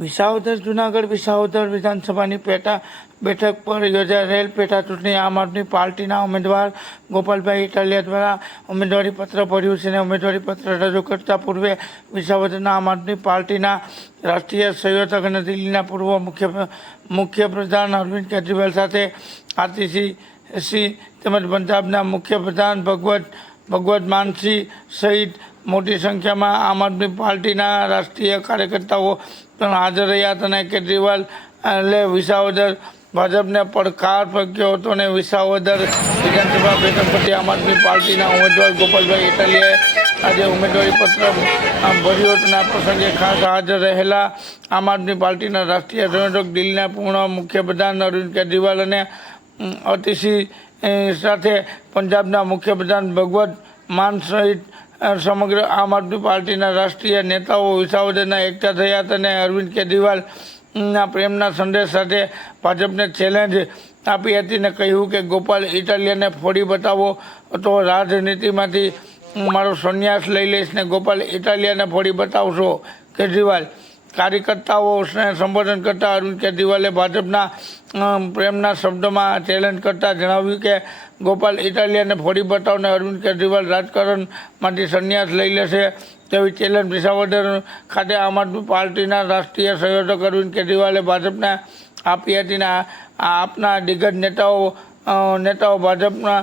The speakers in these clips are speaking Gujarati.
વિસાવદર જૂનાગઢ વિસાવદર વિધાનસભાની બેઠક પર યોજાયેલ પેટા ચૂંટણી આમ આદમી પાર્ટીના ઉમેદવાર ગોપાલભાઈ ઇટાલિયા દ્વારા ઉમેદવારી પત્ર ભર્યું છે અને ઉમેદવારી પત્ર રજૂ કરતા પૂર્વે વિસાવદરના આમ આદમી પાર્ટીના રાષ્ટ્રીય સંયોજક અને દિલ્હીના પૂર્વ મુખ્ય પ્રધાન અરવિંદ કેજરીવાલ સાથે આરસીસી તેમજ પંજાબના મુખ્યપ્રધાન ભગવત માનસિંહ સહિત મોટી સંખ્યામાં આમ આદમી પાર્ટીના રાષ્ટ્રીય કાર્યકર્તાઓ પણ હાજર રહ્યા હતા અને કેજરીવાલ વિસાવદર ભાજપને પડકાર ફેંક્યો હતો અને વિસાવદર વિધાનસભા બેઠક પરથી આમ આદમી પાર્ટીના ઉમેદવાર ગોપાલભાઈ ઇટાલિયાએ આજે ઉમેદવારી પત્ર ભર્યું હતું. આ પ્રસંગે ખાસ હાજર રહેલા આમ આદમી પાર્ટીના રાષ્ટ્રીય સંયોજક દિલ્હીના પૂર્વ મુખ્યપ્રધાન અરવિંદ કેજરીવાલ અને આરસીસી સાથે પંજાબના મુખ્યપ્રધાન ભગવત માન સહિત સમગ્ર આમ આદમી પાર્ટીના રાષ્ટ્રીય નેતાઓ વિસાવદરના એકઠા થયા હતા અને અરવિંદ કેજરીવાલના પ્રેમના સંદેશ સાથે ભાજપને ચેલેન્જ આપી હતી અને કહ્યું કે ગોપાલ ઇટાલિયાને ફોડી બતાવો તો રાજનીતિમાંથી મારો સંન્યાસ લઈ લઈશ ને ગોપાલ ઇટાલિયાને ફોડી બતાવશો. કેજરીવાલ કાર્યકર્તાઓને સંબોધન કરતા અરવિંદ કેજરીવાલે ભાજપના પ્રેમના શબ્દોમાં ચેલેન્જ કરતા જણાવ્યું કે ગોપાલ ઇટાલિયાને ફોડી બતાવને અરવિંદ કેજરીવાલ રાજકારણમાંથી સંન્યાસ લઈ લેશે તેવી ચેલેન્જ વિસાવદર ખાતે આમ આદમી પાર્ટીના રાષ્ટ્રીય સંયોજક અરવિંદ કેજરીવાલે ભાજપને આપી હતી અને આપના દિગ્ગજ નેતાઓ ભાજપના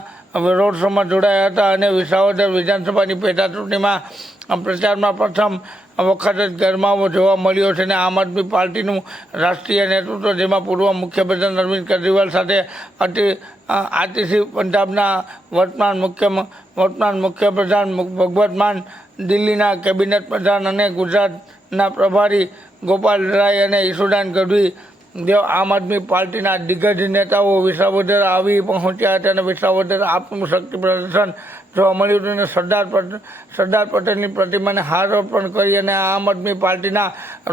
રોડ શોમાં જોડાયા હતા અને વિસાવદર વિધાનસભાની પેટા ચૂંટણીમાં પ્રચારમાં પ્રથમ વખત જ ગરમાવો જોવા મળ્યો છે અને આમ આદમી પાર્ટીનું રાષ્ટ્રીય નેતૃત્વ જેમાં પૂર્વ મુખ્યપ્રધાન અરવિંદ કેજરીવાલ સાથે આરસીસી પંજાબના વર્તમાન મુખ્યપ્રધાન ભગવત માન, દિલ્હીના કેબિનેટ પ્રધાન અને ગુજરાતના પ્રભારી ગોપાલ રાય અને ઈશુદાન ગઢવી જેઓ આમ આદમી પાર્ટીના દિગ્ગજ નેતાઓ વિસાવદર આવી પહોંચ્યા હતા અને વિસાવદર આપનું શક્તિ પ્રદર્શન જોવા મળ્યું હતું અને સરદાર પટેલની પ્રતિમાને હાર અર્પણ કરી અને આમ આદમી પાર્ટીના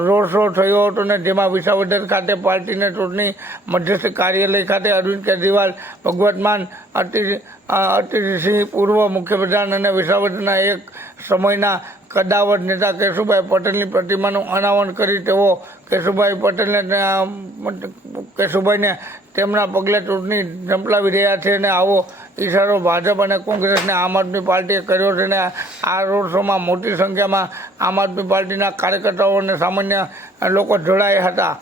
રોડ શો થયો હતો અને જેમાં વિસાવદર ખાતે પાર્ટીને ચૂંટણી મધ્યસ્થ કાર્યાલય ખાતે અરવિંદ કેજરીવાલ, ભગવત માન, આરસીસી પૂર્વ મુખ્યપ્રધાન અને વિસાવદરના એક સમયના કદાવર નેતા કેશુભાઈ પટેલની પ્રતિમાનું અનાવરણ કરી તેઓ કેશુભાઈને તેમના પગલે ચૂંટણી ઝંપલાવી રહ્યા છે અને આવો ઇશારો ભાજપ અને કોંગ્રેસને આમ આદમી પાર્ટીએ કર્યો છે અને આ રોડ શોમાં મોટી સંખ્યામાં આમ આદમી પાર્ટીના કાર્યકર્તાઓ અને સામાન્ય લોકો જોડાયા હતા.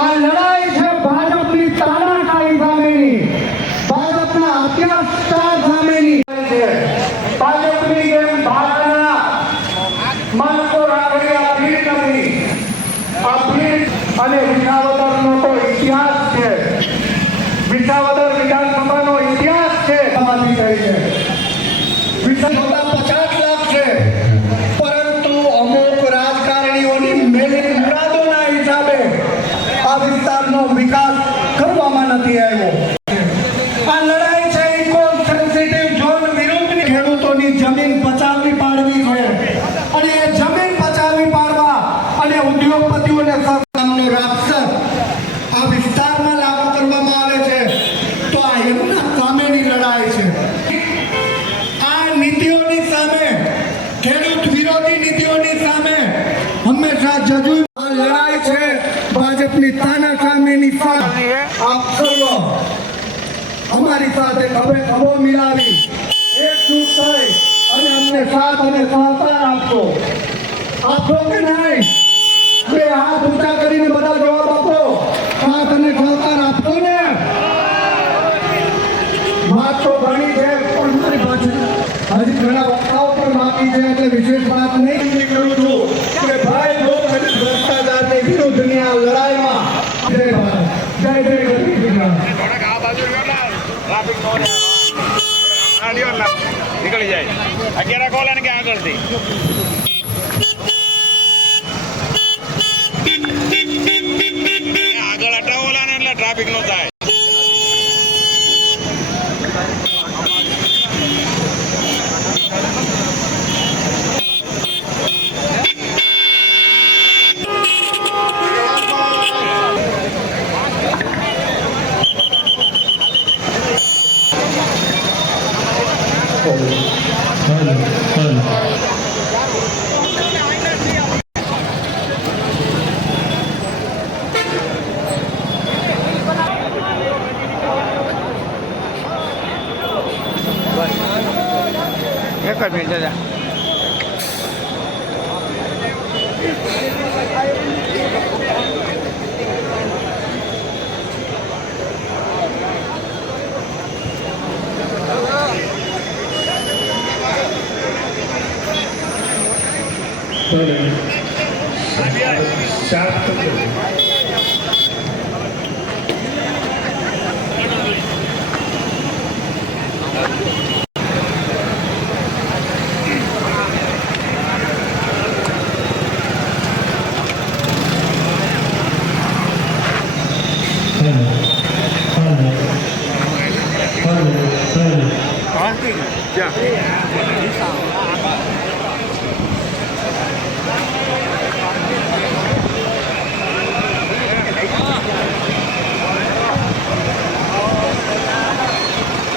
આ લડાઈ છે ભાજપની તાનાશાહી સામેની, ભાજપના અત્યાચાર સામેની છે. ભાજપની જેમ ભાજપના મન કો રાખી આ ભીડ નથી. આ ભીડ અને વિસાવદરનો તો ઇતિહાસ છે. વિસાવદર વિધાનસભાનો ઇતિહાસ છે. સમાધિ થઈ છે. વિસાવદર 50 લાખ છે, પરંતુ અમુક રાજકારણીઓની મેલી મુરાદોના હિસાબે આ વિસ્તારનો વિકાસ કરવામાં નથી આવ્યો. આ લડાઈ છે ઇકો સેન્સિટિવ ઝોન વિરુદ્ધની. ખેડૂતોની જમીન પચાવી પાડવી જોઈએ અને એ જમીન ખેડૂત વિરોધી નીતિઓની સામે હંમેશા જજુ આ લડાઈ છે ભાજપની તાનાશાહીની સામે આપ સર્વ અમારી સાથે ખભે ખભો મિલાવી એકજૂટ થઈ અને અમને સાથ અને સહકાર આપશો કે નહીં? બે હાથ ઊંચા કરીને બધા જવાબ આપો. સાથ અને સહકાર આપશો ને? વાત તો ઘણી છે પણ મારી પાસે હજી ઘણા વક્તાઓ પણ બાકી છે એટલે વિશેષ વાત નહીં કરું છું કે ભાઈ જો ભ્રષ્ટાચારની વિરુદ્ધની આ લડાઈમાં જય ભારત જય જય ગરીબ ગુજરાત. નીકળી જાય અગિયાર કોલ અને કે આગળથી આગળ હટાવો ને એટલે ટ્રાફિક નો થાય. એક જ મિનિટ દાદા.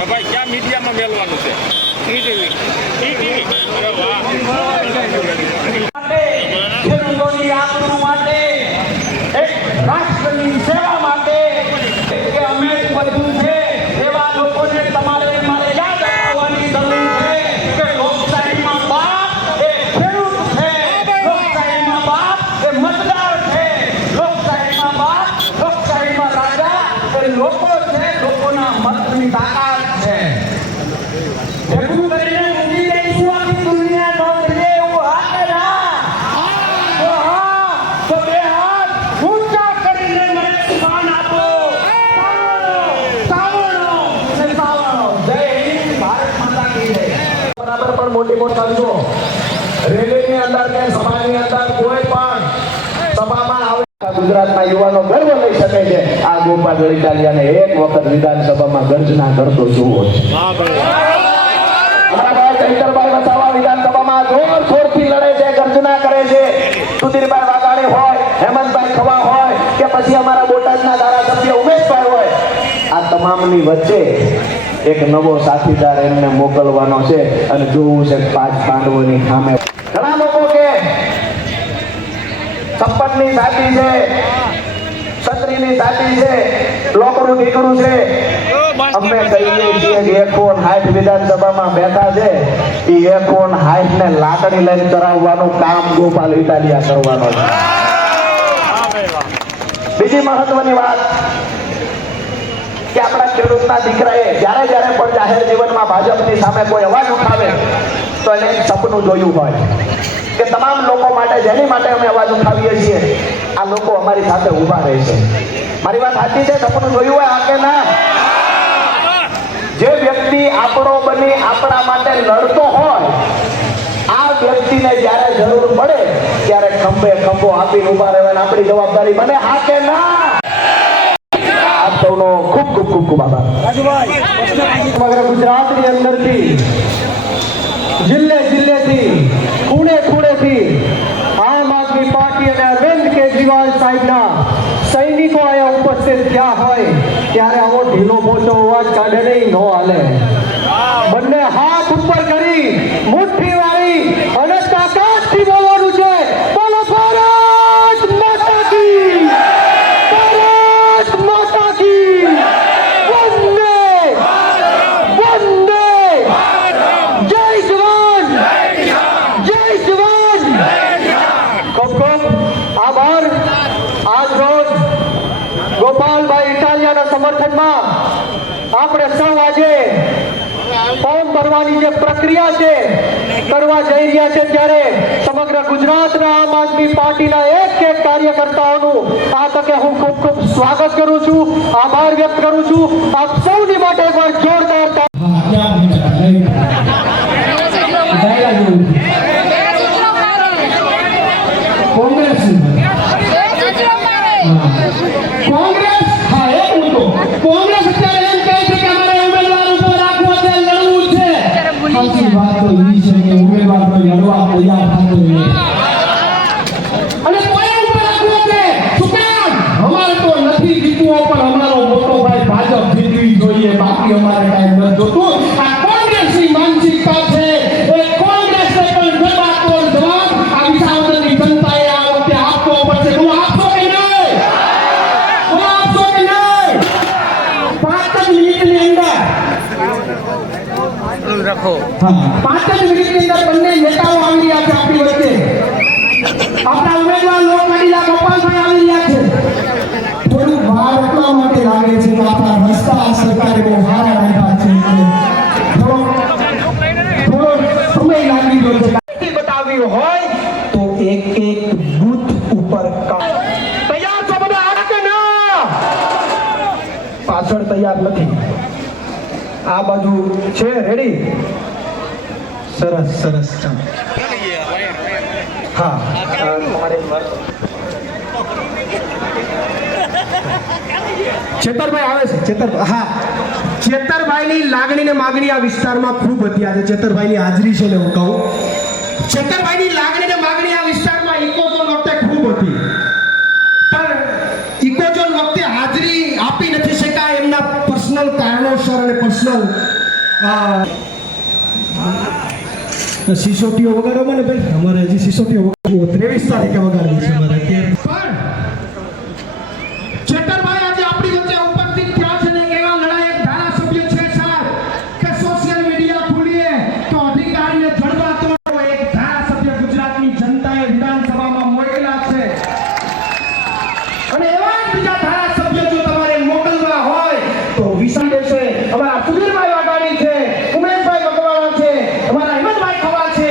ભાઈ ક્યાં મીડિયામાં મેળવાનું છે? ખેડૂતોની આબરૂ માટે, એક રાષ્ટ્રની સેવા માટે કે અમે બધું છે એવા લોકોને તમારે મારે યાદ આપવાની જરૂર છે કે લોકશાહીમાં બાપ એ ખેડૂત છે, લોકશાહીમાં બાપ એ મતદાર છે, લોકશાહીમાં બાપ, લોકશાહીમાં રાજા એ લોકો છે, લોકોના મતની તાકાત છે. ભેગું કરીને મૂકી દઈશું આખી દુનિયા નોંધે એવું હાથે ના તો હા તો બે હાથ ઊંચા કરીને મને સન્માન આપો. સાવરણો ને સાવરણો. જય હિન્દ, ભારત માતા કી જય. બરાબર પણ મોટી મોટી સમજો રેલીની અંદર કે સભાની અંદર કોઈ પણ સભામાં આવે ગુજરાતના યુવાનો ગર્વ લઈ શકે છે આ ગોપાલ ગળીટાલિયાને એક વખત વિધાનસભામાં ગર્જના કરતો જોવો છે. ચૈતરભાઈ વસાવા વિધાનસભામાં જોરશોરથી લડે છે, ગર્જના કરે છે. સુધીરભાઈ વાઘાણી હોય, હેમંતભાઈ ખવા હોય કે પછી અમારા બોટાદના ધારાસભ્ય ઉમેશભાઈ હોય, આ તમામની વચ્ચે એક નવો સાથીદાર એમને મોકલવાનો છે અને જોવું છે 5 પાંડવોની સામે. ઘણા લોકો કે છપ્પનની સાથી છે, છત્રીની સાથી છે, લોકડું નીકળું છે. અમે કહીએ છીએ કે 160 વિધાનસભામાં બેઠા છે એ 160 ને લાકડી લઈને કરાવવાનું કામ ગોપાલ ઇટાલિયા કરવાનો છે. બીજી મહત્વની વાત કે આપણા ખેડૂતના દીકરાએ જ્યારે જ્યારે પણ જાહેર જીવનમાં ભાજપની સામે કોઈ અવાજ ઉઠાવે તો એને સપનું જોયું હોય કે તમામ લોકો માટે જેની માટે અમે અવાજ ઉઠાવીએ છીએ આ લોકો અમારી સાથે ઊભા રહેશે. મારી વાત સાચી છે? સપનું જોયું હોય આ કે ના? જે વ્યક્તિ આપણો બની આપણા માટે લડતો હોય આ વ્યક્તિને જ્યારે જરૂર પડે ત્યારે ખંભે ખંભો આપીને ઊભા રહેવાની આપણી જવાબદારી બને. હા કે ના? આપ સૌનો ખૂબ ખૂબ ખૂબ ખૂબ આભાર. સમગ્ર ગુજરાતની અંદરથી જિલ્લે જિલ્લેથી ખૂણે ખૂણેથી આમ આદમી પાર્ટી અને અરવિંદ કેજરીવાલ સાહેબના સૈનિકો અહીંયા ઉપસ્થિત થયા હોય ત્યારે આવો ઢીલો પોચો અવાજ કાઢે નહીં, નો હાલે. બંને હાથ ઉપર કરી મુઠ્ઠી વાળી અને સમર્થનમાં આપણે સૌ આજે ફોર્મ ભરવાની જે પ્રક્રિયા છે કરવા જઈ રહ્યા છે, ત્યારે સમગ્ર ગુજરાતના આમ આદમી પાર્ટીના એક કાર્યકર્તાઓનું આ તકે હું ખૂબ ખૂબ સ્વાગત કરું છું, આભાર વ્યક્ત કરું છું. આપ સૌની માટે એકવાર જોરદાર કોંગ્રેસ હા એક મુદ્દો કોંગ્રેસ અત્યારે એમ કહે છે કે અમારે ઉમેદવાર ઉપર રાખવો છે, લડવું છે. સાચી વાત તો એ છે કે ઉમેદવાર તો લડવા તૈયાર થતો નથી અને કોઈ ઉપર રાખવો છે. શું કામ? અમારે તો નથી જીતવો, પણ અમારો મોટો ભાઈ ભાજપ જીતવી જોઈએ, બાકી અમારે કાંઈ નથી જોતું. આ કોંગ્રેસની માનસિકતા છે. એ કોંગ્રેસને પણ જવાબદાર જવાબ આ વિસાવદરની જનતાએ આ વખતે આપવો પડશે. હું આપશો કે નહીં? હું આપશો કે નહીં? 5 જ મિનિટની અંદર 5 જ મિનિટની અંદર બંને નેતાઓ આવી રહ્યા છે આપણી વચ્ચે. આપણા ઉમેદવાર લોકલાડીલા ગોપાલભાઈ આવી રહ્યા છે. થોડું વાર એટલા માટે લાગે છે કે આપણા રસ્તા સરકારે બહુ સારા રાખ્યા છે, થોડો સમય લાગી ગયો છે. બતાવ્યું હોય તો એક બૂથ ઉપર તૈયાર છો બધા? આ કે ના? પાછળ તૈયાર નથી, આ બાજુ છે રેડી? સરસ સરસ. હા ચેતરભાઈ આવે છે. ચેતરભાઈની લાગણી ને માગણી આ વિસ્તારમાં ખૂબ હતી. આજે ચેતરભાઈની હાજરી છે ને હું કહું, ચેતરભાઈની લાગણી ને માગણી આ વિસ્તારમાં ઇકોઝોન વખતે ખૂબ હતી, પણ ઇકોઝોન વખતે હાજરી આપી નથી શકાય એમના પર્સનલ કારણોસર અને પર્સનલ સિસોટીઓ વગાડો મને ભાઈ. અમારે હજી સિસોટીઓ 23 તારીખે વગાડવી છે અમારે અત્યારે. ચેતરભાઈ આજે આપણી વચ્ચે ઉપસ્થિત થયા છે ને એવા લડાયક ધારાસભ્ય છે સાહેબ કે સોશિયલ મીડિયા ખોલીએ તો અધિકારીને જડબાતો એક ધારાસભ્ય ગુજરાતની જનતાએ વિધાનસભામાં મોકલ્યા છે. અને એવા જ બીજા ધારાસભ્ય જો તમારે મોકલવા હોય તો વિશાળ દેશે. અમારા સુધીરભાઈ વાઘાણી છે, ઉમેશભાઈ વગવાળા છે, અમારા હિંમતભાઈ ખવા છે.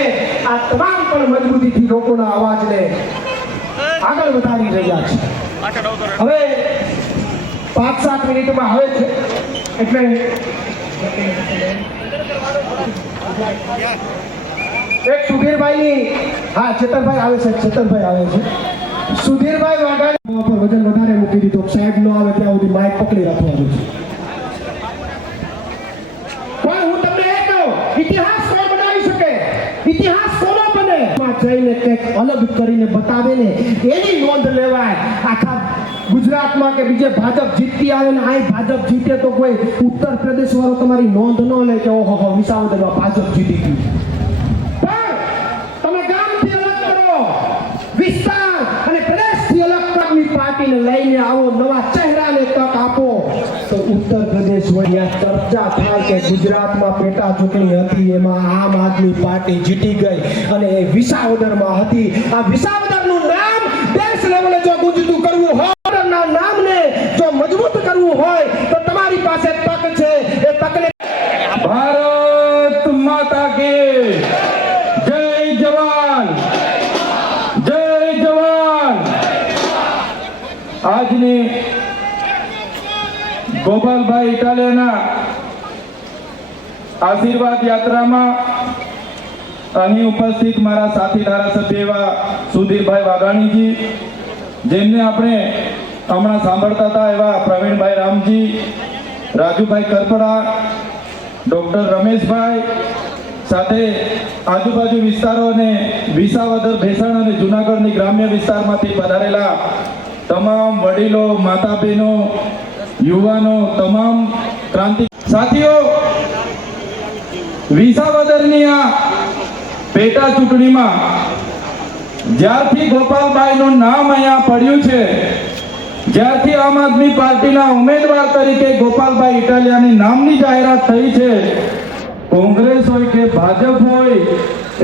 આ તમામ પણ મજબૂતીથી લોકોના અવાજને આગળ વધારી રહ્યા છે. હવે 5-7 મિનિટમાં હવે છે એટલે એક સુધીરભાઈની ચેતરભાઈ આવે છે. સુધીરભાઈ વાઘાણી પર વજન વધારે મૂકી દીધો. સાહેબ નો આવે ત્યાં સુધી માઇક પકડી રાખવાનું છે. પણ હું તમને એ કહું, ઇતિહાસ કોણ બનાવી શકે? ઇતિહાસ કોનો બને? જઈને કંઈક અલગ કરીને બતાવે ને એની નોંધ લેવાય. આખા ગુજરાતમાં કે બીજે ભાજપ જીતતી આવે ને આ ભાજપ જીતે તો કોઈ ઉત્તર પ્રદેશ વાળો તમારી નોંધ ન લે કે ઓહો વિસાવદરમાં ભાજપ જીતી ગયું. પણ તમે ગામથી અલગ કરો, વિસ્તાર અને પ્રદેશથી અલગ પક્ષની પાર્ટીને લઈને આવો, નવા ચહેરાને તક આપો તો ઉત્તર પ્રદેશ વચ્ચે ચર્ચા થાય કે ગુજરાતમાં પેટા ચૂંટણી હતી એમાં આમ આદમી પાર્ટી જીતી ગઈ અને એ વિસાવદરમાં હતી. આ વિસાવદરનું નામ દેશ લેવલે જો ગુંજતું કરવું હોય, નામને જો મજબૂત કરવું હોય તો તમારી પાસે તક છે. એ તકને ભારત માતા કી જય જવાન, જય જવાન. આજની ગોપાલભાઈ ઇટાલિયાના આશીર્વાદ યાત્રામાં અહીં ઉપસ્થિત મારા સાથી ધારાસભ્ય એવા સુધીરભાઈ વાઘાણીજી, જેમને આપણે હમણાં સાંભળતા હતા એવા પ્રવીણભાઈ રામજી, રાજુભાઈ કરપડા, ડોક્ટર રમેશભાઈ, સાથે આજુબાજુ વિસ્તારો અને વિસાવદર, ભેસાણ અને જૂનાગઢની ગ્રામ્ય વિસ્તારમાંથી પધારેલા તમામ વડીલો, માતા બહેનો, યુવાનો, તમામ ક્રાંતિ સાથીઓ, વિસાવદરની આ પેટા ચૂંટણીમાં જ્યારથી ગોપાલભાઈનું નામ અહીંયા પડ્યું છે, જ્યારથી આમ આદમી પાર્ટીના ઉમેદવાર તરીકે ગોપાલભાઈ ઇટાલિયાની નામની જાહેરાત થઈ છે, કોંગ્રેસ હોય કે ભાજપ હોય,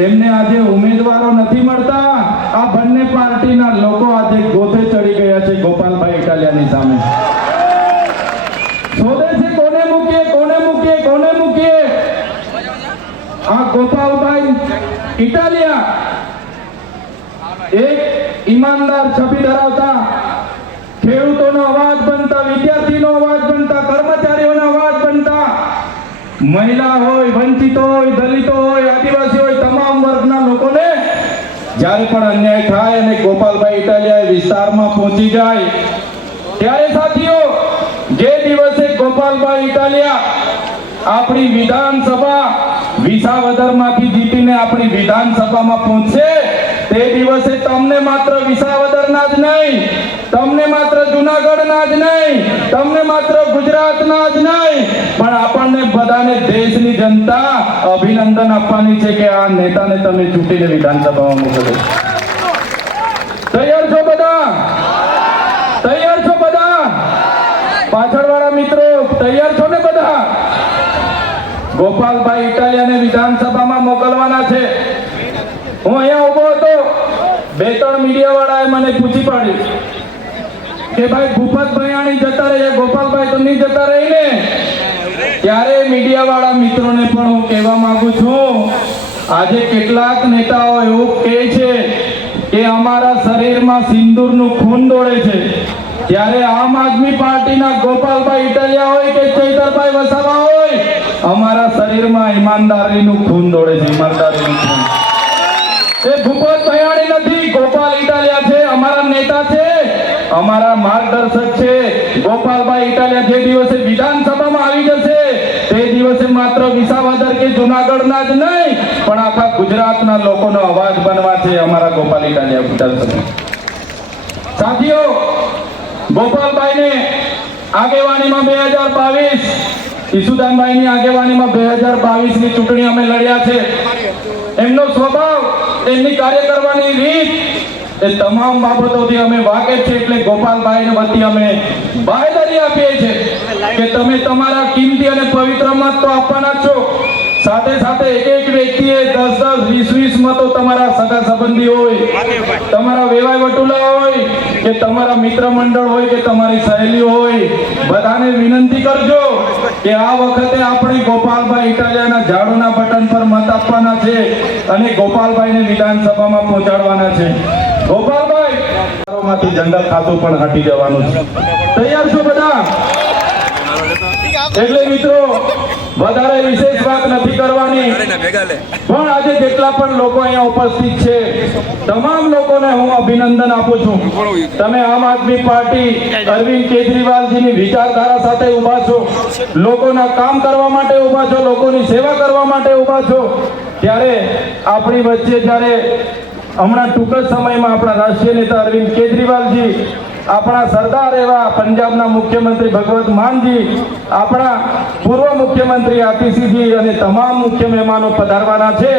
એમને આજે ઉમેદવારો નથી મળતા. આ બંને પાર્ટીના લોકો આજે ગોથે ચડી ગયા છે ગોપાલભાઈ ઇટાલિયાની સામે. એક ઈમાનદાર છબી ધરાવતા, ખેડૂતોનો અવાજ બનતા, વિદ્યાર્થીનો અવાજ બનતા, કર્મચારીઓનો અવાજ બનતા, મહિલા હોય, વંચિતો હોય, દલિતો હોય, આદિવાસી હોય, તમામ વર્ગના લોકોને જ્યારે પણ અન્યાય થાય અને ગોપાલભાઈ ઇટાલિયા વિસ્તારમાં પહોંચી જાય ત્યારે સાથીઓ, જે દિવસે ગોપાલભાઈ ઇટાલિયા આપણી વિધાનસભા વિસાવદરમાંથી જીતીને આપણી વિધાનસભામાં પહોંચશે, તે દિવસે તમને માત્ર વિસાવદરના જ નહીં, તમને માત્ર જુનાગઢના જ નહીં, તમને માત્ર ગુજરાતના જ નહીં, પણ આપણને બધાને દેશની જનતા અભિનંદન આપવાની છે કે આ નેતાને તમે ચૂંટીને વિધાનસભામાં મોકલો. તૈયાર છો બધા? તૈયાર છો બધા? પાછળવાળા મિત્રો તૈયાર છો ને બધા? ગોપાલભાઈ ઇટાલિયાને વિધાનસભામાં મોકલવાના છે. હું અહીંયા ઉભો હતો, 2-3 મીડિયા વાળાએ મને પૂછી પાડી કે ભાઈ ભૂપત ભૈયાણી જતા રહે, ગોપાલભાઈ તો નહીં જતા રહી ને? ત્યારે મીડિયા વાળા મિત્રોને પણ હું કહેવા માંગુ છું, આજે કેટલાક નેતાઓ એવું કહે છે કે અમારા શરીરમાં સિંદૂરનું ખૂન દોડે છે, ત્યારે આમ આદમી પાર્ટીના ગોપાલભાઈ ઇટાલિયા હોય કે ચૈતરભાઈ વસાવા હોય, અમારા શરીરમાં ઈમાનદારીનું ખૂન દોડે છે. ઈમાનદારીનું ખૂન. એ ભૂપત ભૈયાણી નથી, ગોપાલ ઇટાલિયા છે, અમારા નેતા છે, અમારા માર્ગદર્શક છે. ગોપાલભાઈ ઇટાલિયા જે દિવસે વિધાનસભામાં આવી જશે તે દિવસે માત્ર વિસાવદર કે જુનાગઢના જ નહીં, પણ આખા ગુજરાતના લોકોનો અવાજ બનવા છે અમારા ગોપાલ ઇટાલિયા વિધાનસભા. સાથીઓ, ગોપાલભાઈને આગેવાનીમાં 2022 ઈસુદાનભાઈની આગેવાનીમાં 2022 ની ચૂંટણી અમે લડ્યા છે. એમનો સ્વભાવ, એમની કાર્ય કરવાની રીત, એ તમામ બાબતોથી અમે વાકેફ છે. એટલે ગોપાલભાઈને વતી અમે બાહેધરી આપીએ છીએ કે તમે તમારા કિંમતી અને પવિત્ર મત તો આપવાના જ છો, સાથે સાથે એક એક વ્યક્તિએ 10-10, 20-20 મતો તમારા સગા સંબંધી હોય, તમારા વેવાય વટુલા હોય કે તમારા મિત્ર મંડળ હોય કે તમારી સહેલી હોય, બધાને વિનંતી કરજો કે આ વખતે આપણે ગોપાલભાઈ ઇટાલિયાના ઝાડુના બટન પર મત આપવાના છે અને ગોપાલભાઈને વિધાનસભામાં પહોંચાડવાના છે. ગોપાલભાઈ માંથી જંગલ ખાતું પણ હટી જવાનું છે. તૈયાર છો બધા? એટલે મિત્રો, વધારે વિશેષ વાત નથી કરવાની, પણ આજે જેટલા પણ લોકો અહીંયા ઉપસ્થિત છે તમામ લોકોને હું અભિનંદન આપું છું. તમે આમ આદમી પાર્ટી અરવિંદ કેજરીવાલજીની વિચારધારા સાથે ઊભા છો, લોકોના કામ કરવા માટે ઊભા છો, લોકોની સેવા કરવા માટે ઊભા છો. ત્યારે આપણી વચ્ચે જ્યારે હમણાં ટૂંક જ સમયમાં આપણા રાષ્ટ્રીય નેતા અરવિંદ કેજરીવાલજી, આપણા સરદાર એવા પંજાબના મુખ્યમંત્રી ભગવત માનજી, આપણા પૂર્વ મુખ્યમંત્રી આતિશીજી અને તમામ મુખ્ય મહેમાનો પધારવાના છે.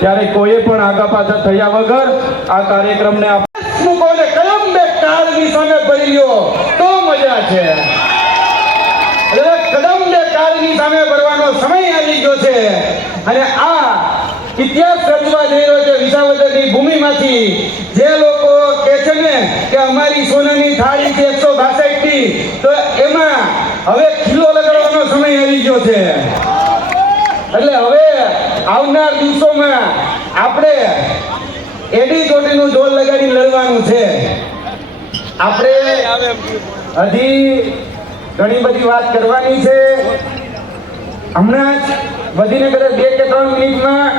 ત્યારે કોઈએ પણ આગા પાછા થયા વગર આ કાર્યક્રમને મૂકોને કલમ બે કાળની સામે ભરી લ્યો તો મજા છે. એટલે કદમ બે કાળની સામે ભરવાનો સમય આવી ગયો છે અને આ ઇતિહાસ રચવા જઈ રહ્યો છે વિસાવદરની ભૂમિમાંથી. જે લોકો કહે છે ને કે અમારી સોનાની થાળી છે 162 ની, તો એમાં હવે ખીલો લગાડવાનો સમય આવી ગયો છે. એટલે હવે આવનાર દિવસોમાં આપણે એડી ચોટીનું જોર લગાડી લડવાનું છે. આપણે હજી ઘણી બધી વાત કરવાની છે. હમણાં જ વધીને કદાચ 2 કે 3 મિનિટમાં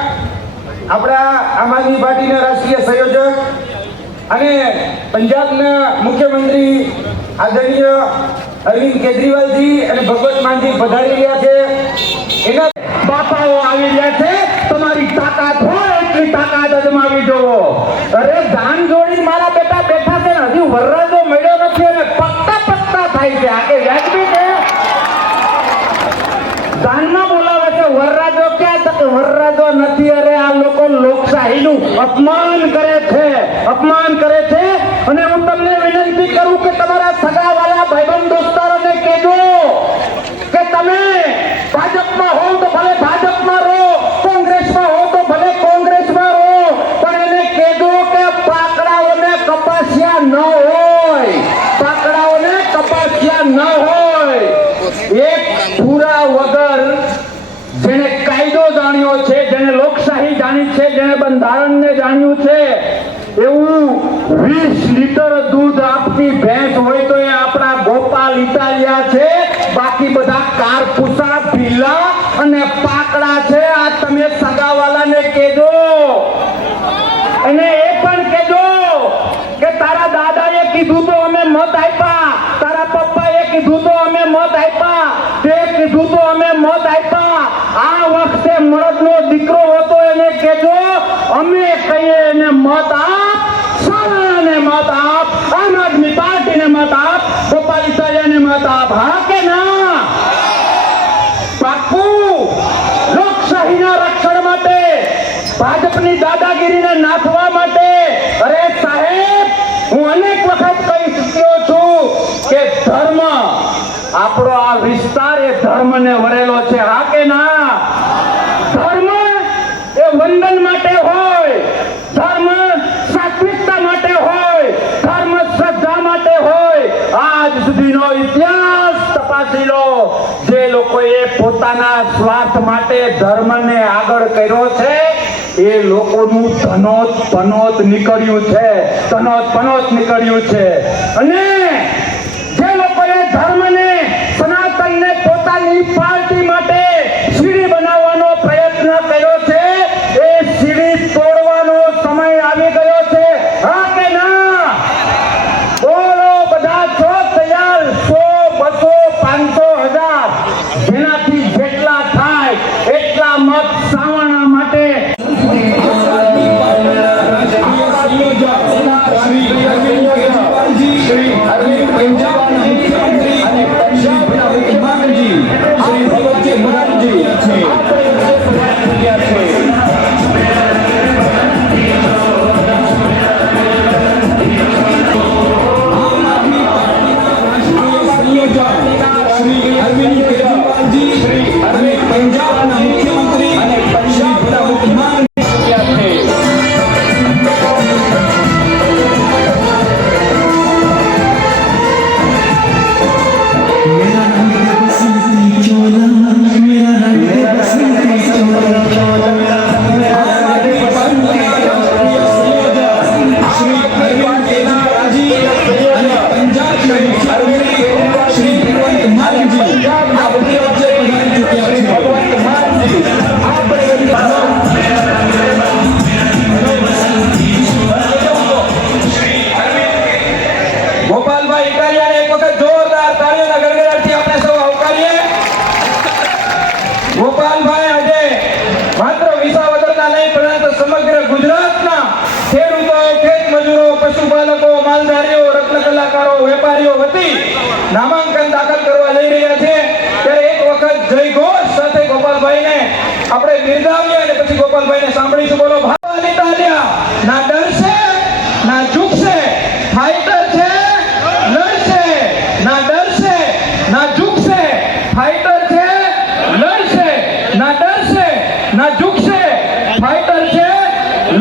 આપણા આમ આદમી પાર્ટીના રાષ્ટ્રીય સંયોજક અને પંજાબના મુખ્યમંત્રી આદરણીય અરવિંદ કેજરીવાલજી અને ભગવત માનજી પધારી રહ્યા છે. એના બાપાઓ આવી રહ્યા છે. તમારી તાકાત હોય એટલી તાકાત અજમાવી જુઓ. અરે દાન જોડીને મારા બેટા બેઠા છે ને હજી વરરાજો મળ્યો નથી અને પત્તા થાય છે. આ કે વ્યાજબી છે? દાનમાં બોલાવે છે વરરાજો, ક્યાં તક વરરાજો નથી. અરે આ લોકો લોકશાહીનું અપમાન કરે છે, અપમાન કરે છે. અને હું તમને વિનંતી કરું કે તમારા સગાવાળા ભાઈબંધ દોસ્તારોને કહેજો કે તમે ભાજપમાં હો તો ભલે ભાજપમાં રહો, કોંગ્રેસમાં હો તો ભલે કોંગ્રેસમાં રહો, પણ એને કહેજો કે પાકડાઓને કપાસિયા ન હોય, પાકડાઓને કપાસિયા ન હોય. એક પૂરા વગર જેને કાયદો જાણ્યો છે, જેને લોકશાહી જાણી છે, જેને બંધારણને જાણ્યું છે, એવું 20 લીટર દૂધ આપતી ભેંસ હોય તો એ આપણા ગોપાલ ઇટાલિયા છે, બાકી બધા કારપુસા, ભીલા અને પાકડા છે. આ તમે સગાવાલાને કહેજો અને એ પણ કહેજો કે તારા દાદાએ કીધું તો અમે મત આપ્યા, તારા પપ્પાએ કીધું તો અમે મત આપ્યા, તે કીધું તો અમે મત આપ્યા. આ વખતે મળદનો દીકરો હતો એને કહેજો અમે કહીએ એને મત આપ, સારાને મત આપ, આમ આદમી પાર્ટીને મત આપ, ગોપાલ ઇટાલિયાને મત આપ. હા કે ના? પાક્કું. લોકશાહીના રક્ષણ માટે, ભાજપની દાદાગીરીને નાથવા માટે. અરે સાહેબ, હું અનેક વખત કહી ચૂક્યો છું કે ધર્મ, આપણો આ વિસ્તાર એ ધર્મને વરેલો છે. હા કે ના? ધર્મ એ વંદન માટે હોય, ધર્મ સાત્વિકતા માટે હોય, ધર્મ શ્રદ્ધા માટે હોય. આજ સુધીનો ઇતિહાસ તપાસી લો. જે લોકોએ પોતાના સ્વાર્થ માટે ધર્મને આગળ કર્યો છે એ લોકોનું ધનોત પનોત નીકળ્યું છે, ધનોત પનોત નીકળ્યું છે. અને જે લોકોએ ધર્મને, સનાતનને પોતાની પાર્ટી માટે સીડી બનાવવાનો પ્રયત્ન કર્યો છે એ સીડી તોડવાનો સમય આવી ગયો છે. હા કે ના? બોલો, બધા છો તૈયાર? 100, 200, 500, 1000 જેનાથી જેટલા થાય એટલા મત સાવરણા માટે. ગોપાલભાઈ ઇટાલિયાને એક વખત જોરદાર તાળીઓના ગડગડાટથી આપણે સૌ આવકારીએ. ગોપાલભાઈ આજે માત્ર વિસાવદરના નહીં પરંતુ સમગ્ર ગુજરાતના ખેડૂતો, ખેત મજૂરો, પશુપાલકો, માલધારીઓ, રત્ન કલાકારો, વેપારીઓ વતી નામાંકન દાખલ કરવા જઈ રહ્યા છે. ત્યારે એક વખત જય ઘોષ સાથે ગોપાલભાઈને આપણે બિરદાવીએ અને પછી ગોપાલભાઈને સાંભળીશું. બોલો, ગોપાલ ઇટાલિયા ના ડરશે ના ઝૂકશે, ફાઇટર છે, લડશે, ના ડરશે ના ઝૂકશે, ફાઇટર છે, લડશે, ના ડરશે ના ઝૂકશે, ફાઇટર છે,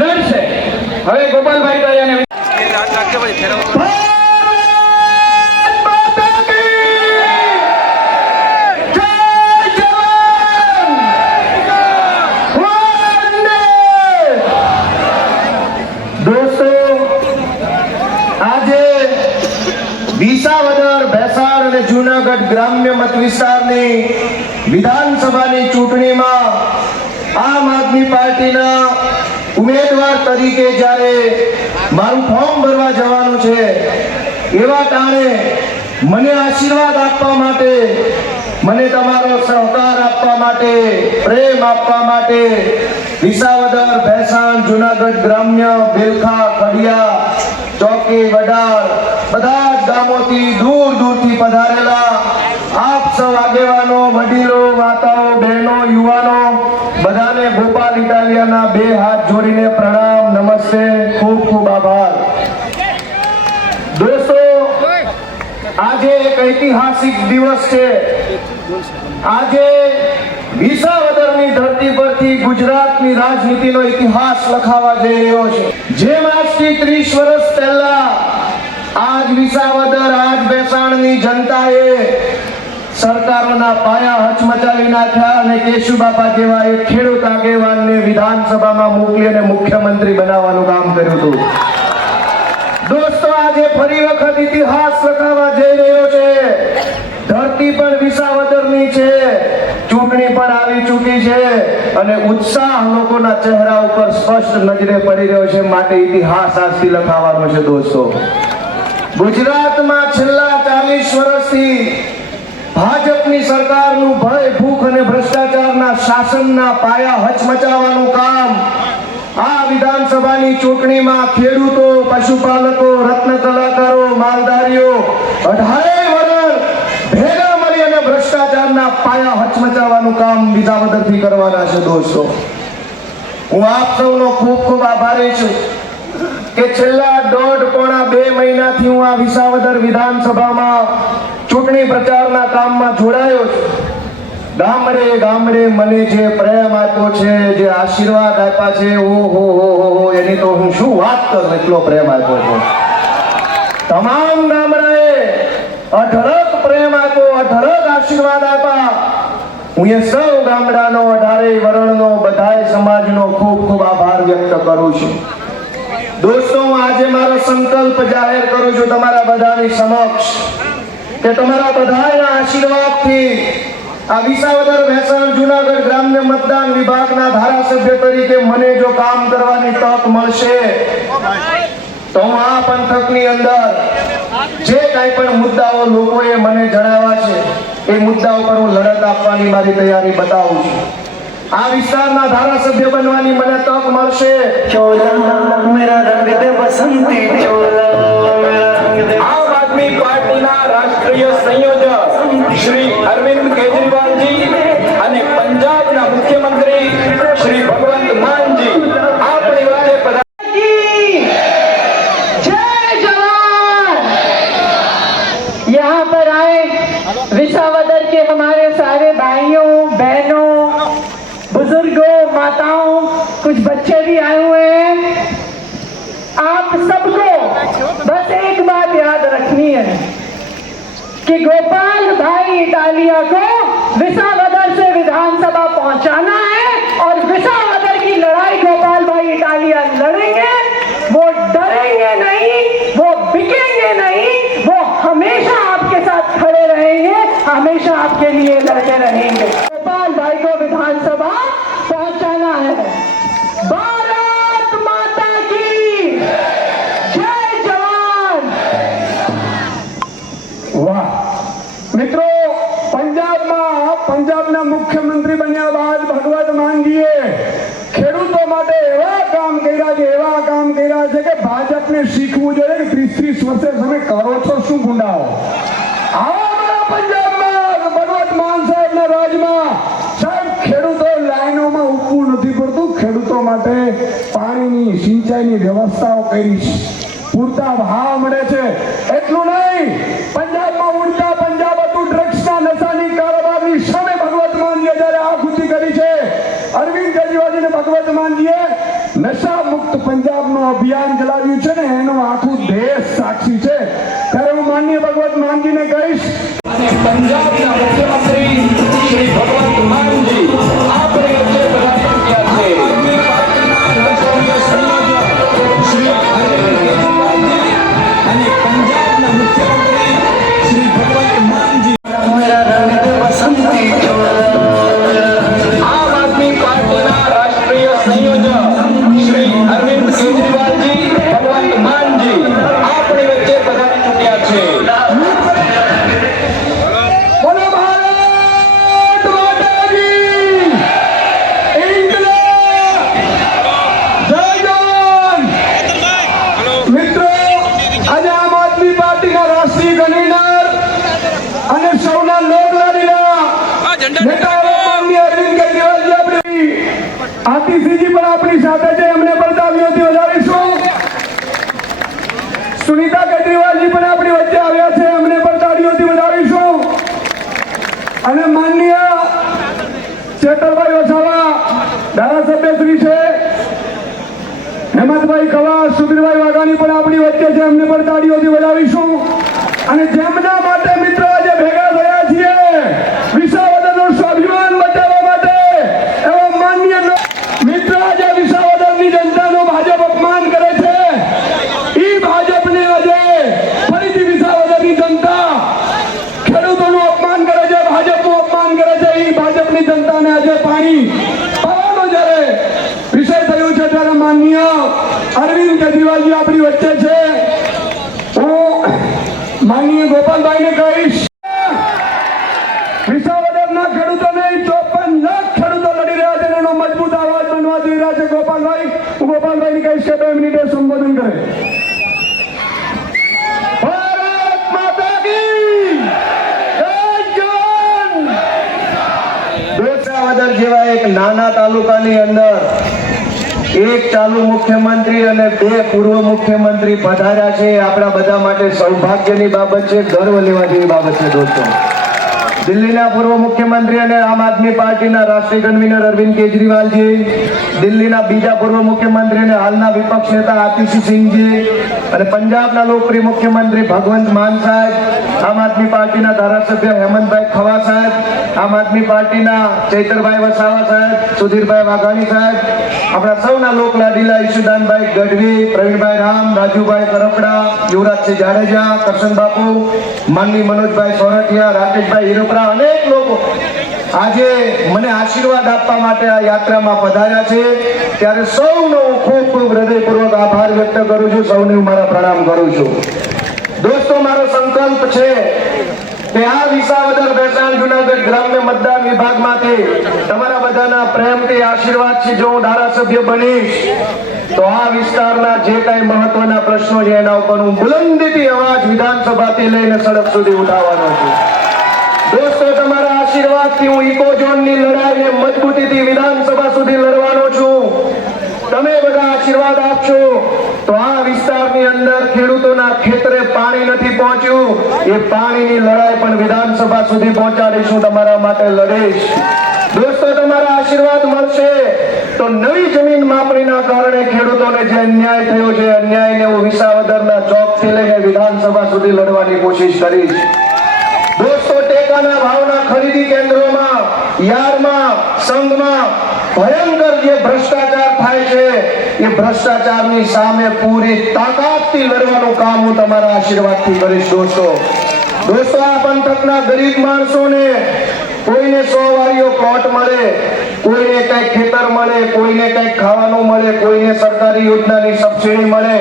લડશે. હવે ગોપાલભાઈ ઇટાલિયાને વિસાવદર, ભેસાણ અને જૂનાગઢ ગ્રામ્ય મત વિસ્તારની વિધાનસભાની ચૂંટણીમાં આમ આદમી પાર્ટીના ઉમેદવાર તરીકે જ્યારે મારું ફોર્મ ભરવા જવાનું છે એવા ટાણે મને આશીર્વાદ આપવા માટે, મને તમારો સહકાર આપવા માટે, પ્રેમ આપવા માટે વિસાવદર, ભેસાણ, જૂનાગઢ ગ્રામ્ય, બેલખા, ખડિયા, ચોકી, વડાળ બધા જ ગામોથી દૂર દૂરથી પધારેલા આપ સૌ આગેવાનો, વડીલો, માતાઓ, બહેનો, યુવાનો બધાને ગોપાલ ઇટાલિયાના 2 હાથ જોડીને પ્રણામ, નમસ્તે, ખૂબ ખૂબ આભાર. દોસ્તો, આજે એક ઐતિહાસિક દિવસ છે. આજે વિસાવદરની ધરતી પરથી ગુજરાતની રાજનીતિનો ઇતિહાસ લખાવા જઈ રહ્યો છે. જેમ આજથી 30 વર્ષ પહેલા આજ વિસાવદર, આજ ભેસાણની જનતાએ સરકારોના પાયા હચમચાવી નાખ્યા અને કેશુબાપા જેવા એક ખેડૂત આગેવાનને વિધાનસભામાં મોકલી અને મુખ્યમંત્રી બનાવવાનું કામ કર્યું હતું. દોસ્તો આજે ફરી વખત ઇતિહાસ લખાવા જઈ રહ્યો છે. ધરતી પણ વિસાવદરની છે, ચૂંટણી પણ આવી ચૂકી છે અને ઉત્સાહ લોકોના ચહેરા ઉપર સ્પષ્ટ નજરે પડી રહ્યો છે. માટે ઇતિહાસ આજથી લખાવાનો છે. દોસ્તો, ગુજરાતમાં છેલ્લા 40 વર્ષથી ભાજપની સરકારનું ભય, ભૂખ અને ભ્રષ્ટાચારના શાસનના પાયા હચમચાવવાનું કામ આ વિધાનસભાની ચૂંટણીમાં ખેડૂતો, પશુપાલકો, રત્ન કલાકારો, માલધારીઓ 18 વરણ ભેગા મળી અને ભ્રષ્ટાચારના પાયા હચમચાવવાનું કામ વિસાવદરથી કરવાના છે. દોસ્તો, હું આપ સૌનો ખૂબ ખૂબ આભારી છું કે છેલ્લા 1.5-2 મહિનાથી હું આ વિસાવદર વિધાનસભામાં ચૂંટણી પ્રચારના કામમાં જોડાયો છું. ગામડે ગામડે મને જે પ્રેમ આપ્યો છે, જે આશીર્વાદ આપ્યા છે, ઓહો એની તો હું શું વાત કરું, એટલો પ્રેમ આપ્યો છે. તમામ ગામડાએ અઢળક પ્રેમ આપ્યો, અઢળક આશીર્વાદ આપ્યા. હું એ સૌ ગામડાનો, 18 વર્ણનો, બધાય સમાજનો ખૂબ ખૂબ આભાર વ્યક્ત કરું છું. દોસ્તો, હું આજે મારો સંકલ્પ જાહેર કરું છું તમારા બધાની સમક્ષ કે તમારા બધાના આશીર્વાદથી આ વિસાવદર, ભેસાણ, જુનાગઢ ગ્રામ્ય મતદાન વિભાગના ધારાસભ્ય તરીકે મને જો કામ કરવાની તક મળશે તો હું આ પંથકની અંદર જે કાંઈ પણ મુદ્દાઓ લોકોએ મને જણાવ્યા છે એ મુદ્દા ઉપર હું લડત આપવાની મારી તૈયારી બતાવું છું. આ વિસ્તારના ધારાસભ્ય બનવાની મને તક મળશે. આમ આદમી પાર્ટીના રાષ્ટ્રીય સંયોજક શ્રી અરવિંદ કેજરીવાલજી અને પંજાબના મુખ્યમંત્રી શ્રી ભગવંત માનજી આપણી વચ્ચે यहाँ पर आए विसावदर के हमारे सारे भाइयों, बहनों, बुजुर्गों, माताओं, कुछ बच्चे भी आए हुए हैं. आप सबको बस एक बात याद रखनी है कि गोपाल भाई इटालिया को विसावदर से विधानसभा पहुंचाना है और विसावदर की लड़ाई गोपाल भाई इटालिया लड़ेंगे. वो डरेंगे नहीं, वो बिकेंगे नहीं, वो हमेशा आपके साथ खड़े रहेंगे, हमेशा आपके लिए लड़ते रहेंगे. गोपाल भाई को विधानसभा पहुंचाना है. भारत माता की जय जवान. વાહ મિત્રો, પંજાબના મુખ્યમંત્રી બન્યા બાદ ભગવત માનજીએ ખેડૂતો માટે એવા કામ કર્યા છે કે ભાજપને શીખવું જોઈએ કે 30 વર્ષે તમે કરો છો શું ગુંડાઓ. આવા પંજાબમાં ભગવત માન સાહેબના રાજમાં સાહેબ ખેડૂતો લાઈનોમાં ઊભું નથી પડતું. ખેડૂતો માટે પાણીની, સિંચાઈની વ્યવસ્થાઓ કરી છે, પૂરતા ભાવ મળે છે. એટલું નહીં, પંજાબમાં ઉડતા પંજાબ હતું, ડ્રગ્સના નશાની કારોબારની સામે ભગવત માનજીએ જ્યારે આંખ ઊંચી કરી છે. અરવિંદ કેજરીવાલજી અને ભગવત માનજીએ નશા મુક્ત પંજાબનું અભિયાન ચલાવ્યું છે ને એનો આખું દેશ સાક્ષી છે. ત્યારે હું માનનીય ભગવત માનજીને કહીશ, પંજાબના મુખ્યમંત્રી શ્રી ભગવત માનજી આપણે વચ્ચે પધારી ચૂક્યા છે. શ્રી અરવિંદ કેજરીવાલજી અને પંજાબના મુખ્યમંત્રી શ્રી ભગવત માનજી. આમ આદમી પાર્ટીના રાષ્ટ્રીય સંયોજક શ્રી અરવિંદ કેજરીવાલજી, ભગવંત માનજી આપણી વચ્ચે પધારી ચૂક્યા છે. બોલો ભારત માતા કી ઇન્કલાબ જય જવાન. મિત્રો, આજે આમ આદમી પાર્ટીના રાષ્ટ્રીય કન્વીનર અને સૌના લોકલાડીલા નેતા માનનીય અરવિંદ કેજરીવાલજી આપણી આતિશીજી પણ આપણી સાથે છે, એમને પણ તાળીઓથી વધારીશું. સુનીતા કેજરીવાલજી પણ આપણી વચ્ચે આવ્યા છે, એમને પણ તાળીઓથી વધારીશું. અને માનનીય ચેતરભાઈ વસાવા ધારાસભ્ય શ્રી છે, હેમંતભાઈ ખવાસ, સુધીરભાઈ વાઘાણી પણ આપણી વચ્ચે છે, એમને પણ તાળીઓથી વધાવીશું. અને જેમના માટે મિત્રો આજે ભેગા થયા છીએ વિસાવદરનું સ્વાભિમાન બચાવવા માટે, એવા માનનીય મિત્રો આજે વિસાવદરની જનતાનો ભાજપ અપમાન કરે છે, એ ભાજપને વચ્ચે છે. હું માનનીય ગોપાલભાઈને કહીશ, વિસાવદરના ખેડૂતોને 54 લાખ ખેડૂતો લડી રહ્યા છે, એનો મજબૂત અવાજ બનવા જઈ રહ્યા છે. ગોપાલભાઈ, હું ગોપાલભાઈને કહીશ કે 2 મિનિટે સંબોધન કરે. ભારત માતા કી જય. વિસાવદર જેવા એક નાના તાલુકાની અંદર એક ચાલુ મુખ્યમંત્રી અને 2 પૂર્વ મુખ્યમંત્રી પધાર્યા છે. આપણા બધા માટે સૌભાગ્યની બાબત છે, ગર્વ લેવા જેવી બાબત છે દોસ્તો. દિલ્હીના પૂર્વ મુખ્યમંત્રી અને આમ આદમી પાર્ટીના રાષ્ટ્રીય કન્વીનર અરવિંદ કેજરીવાલજી, દિલ્હીના બીજા પૂર્વ મુખ્યમંત્રી અને હાલના વિપક્ષ નેતા આતિશીસિંહજી અને પંજાબના લોકપ્રિય મુખ્યમંત્રી ભગવંત માન સાહેબ, આમ આદમી પાર્ટીના ધારાસભ્ય હેમંતભાઈ ખવા સાહેબ, આમ આદમી પાર્ટીના ચૈતરભાઈ વસાવા સાહેબ, સુધીરભાઈ વાઘાણી સાહેબ, આપણા સૌના લોકલાડીલા ઈશુદાનભાઈ ગઢવી, પ્રવીણભાઈ રામ, રાજુભાઈ કરપડા, યુવરાજસિંહ જાડેજા, કરશન બાપુ, માનની મનોજભાઈ સોરઠિયા, રાકેશભાઈ હીરો, અનેક લોકો આજે મને આશીર્વાદ આપવા માટે આ યાત્રામાં પધાર્યા છે. ત્યારે સૌનો હું ખૂબ ખૂબ હૃદયપૂર્વક આભાર વ્યક્ત કરું છું. સૌને હું મારા પ્રણામ કરું છું. દોસ્તો, મારો સંકલ્પ છે કે આ વિસાવદર ભેસાણ જુનાગઢ ગ્રામ્ય મતદાન વિભાગમાંથી તમારા બધાના પ્રેમથી આશીર્વાદથી જો હું ધારાસભ્ય બનીશ તો આ વિસ્તારના જે કાંઈ મહત્વના પ્રશ્નો છે એના ઉપર હું બુલંદીથી અવાજ વિધાનસભાથી લઈને સડક સુધી ઉઠાવવાનો છું. દોસ્તો, તમારા આશીર્વાદથી હું ઇકો ઝોનની લડાઈને મજબૂતીથી વિધાનસભા સુધી લડવાનો છું. તમે બધા આશીર્વાદ આપશો તો આ વિસ્તારની અંદર ખેડૂતોના ખેતરે પાણી નથી પહોંચ્યું, એ પાણીની લડાઈ પણ વિધાનસભા સુધી પહોંચાડીશું, તમારા માટે લડીશ. દોસ્તો, તમારા આશીર્વાદ મળશે તો નવી જમીન માપણીના કારણે ખેડૂતોને જે અન્યાય થયો છે, અન્યાયને હું વિસાવદરના ચોકથી લઈને વિધાનસભા સુધી લડવાની કોશિશ કરીશ. દોસ્તો, ટેકાના ભાવના ખરીદી કેન્દ્રોમાં, યાર્ડમાં, સંઘમાં ભયંકર જે ભ્રષ્ટાચાર થાય છે, એ ભ્રષ્ટાચારની સામે પૂરી તાકાતથી લડવાનું કામ હું તમારા આશીર્વાદથી કરીશ. દોસ્તો, આ પંથકના ગરીબ માણસોને કોઈને 100 વારીઓ પ્લોટ મળે, કોઈને કઈ ખેતર મળે, કોઈને કઈ ખાવાનું મળે, કોઈને સરકારી યોજનાની સબસિડી મળે,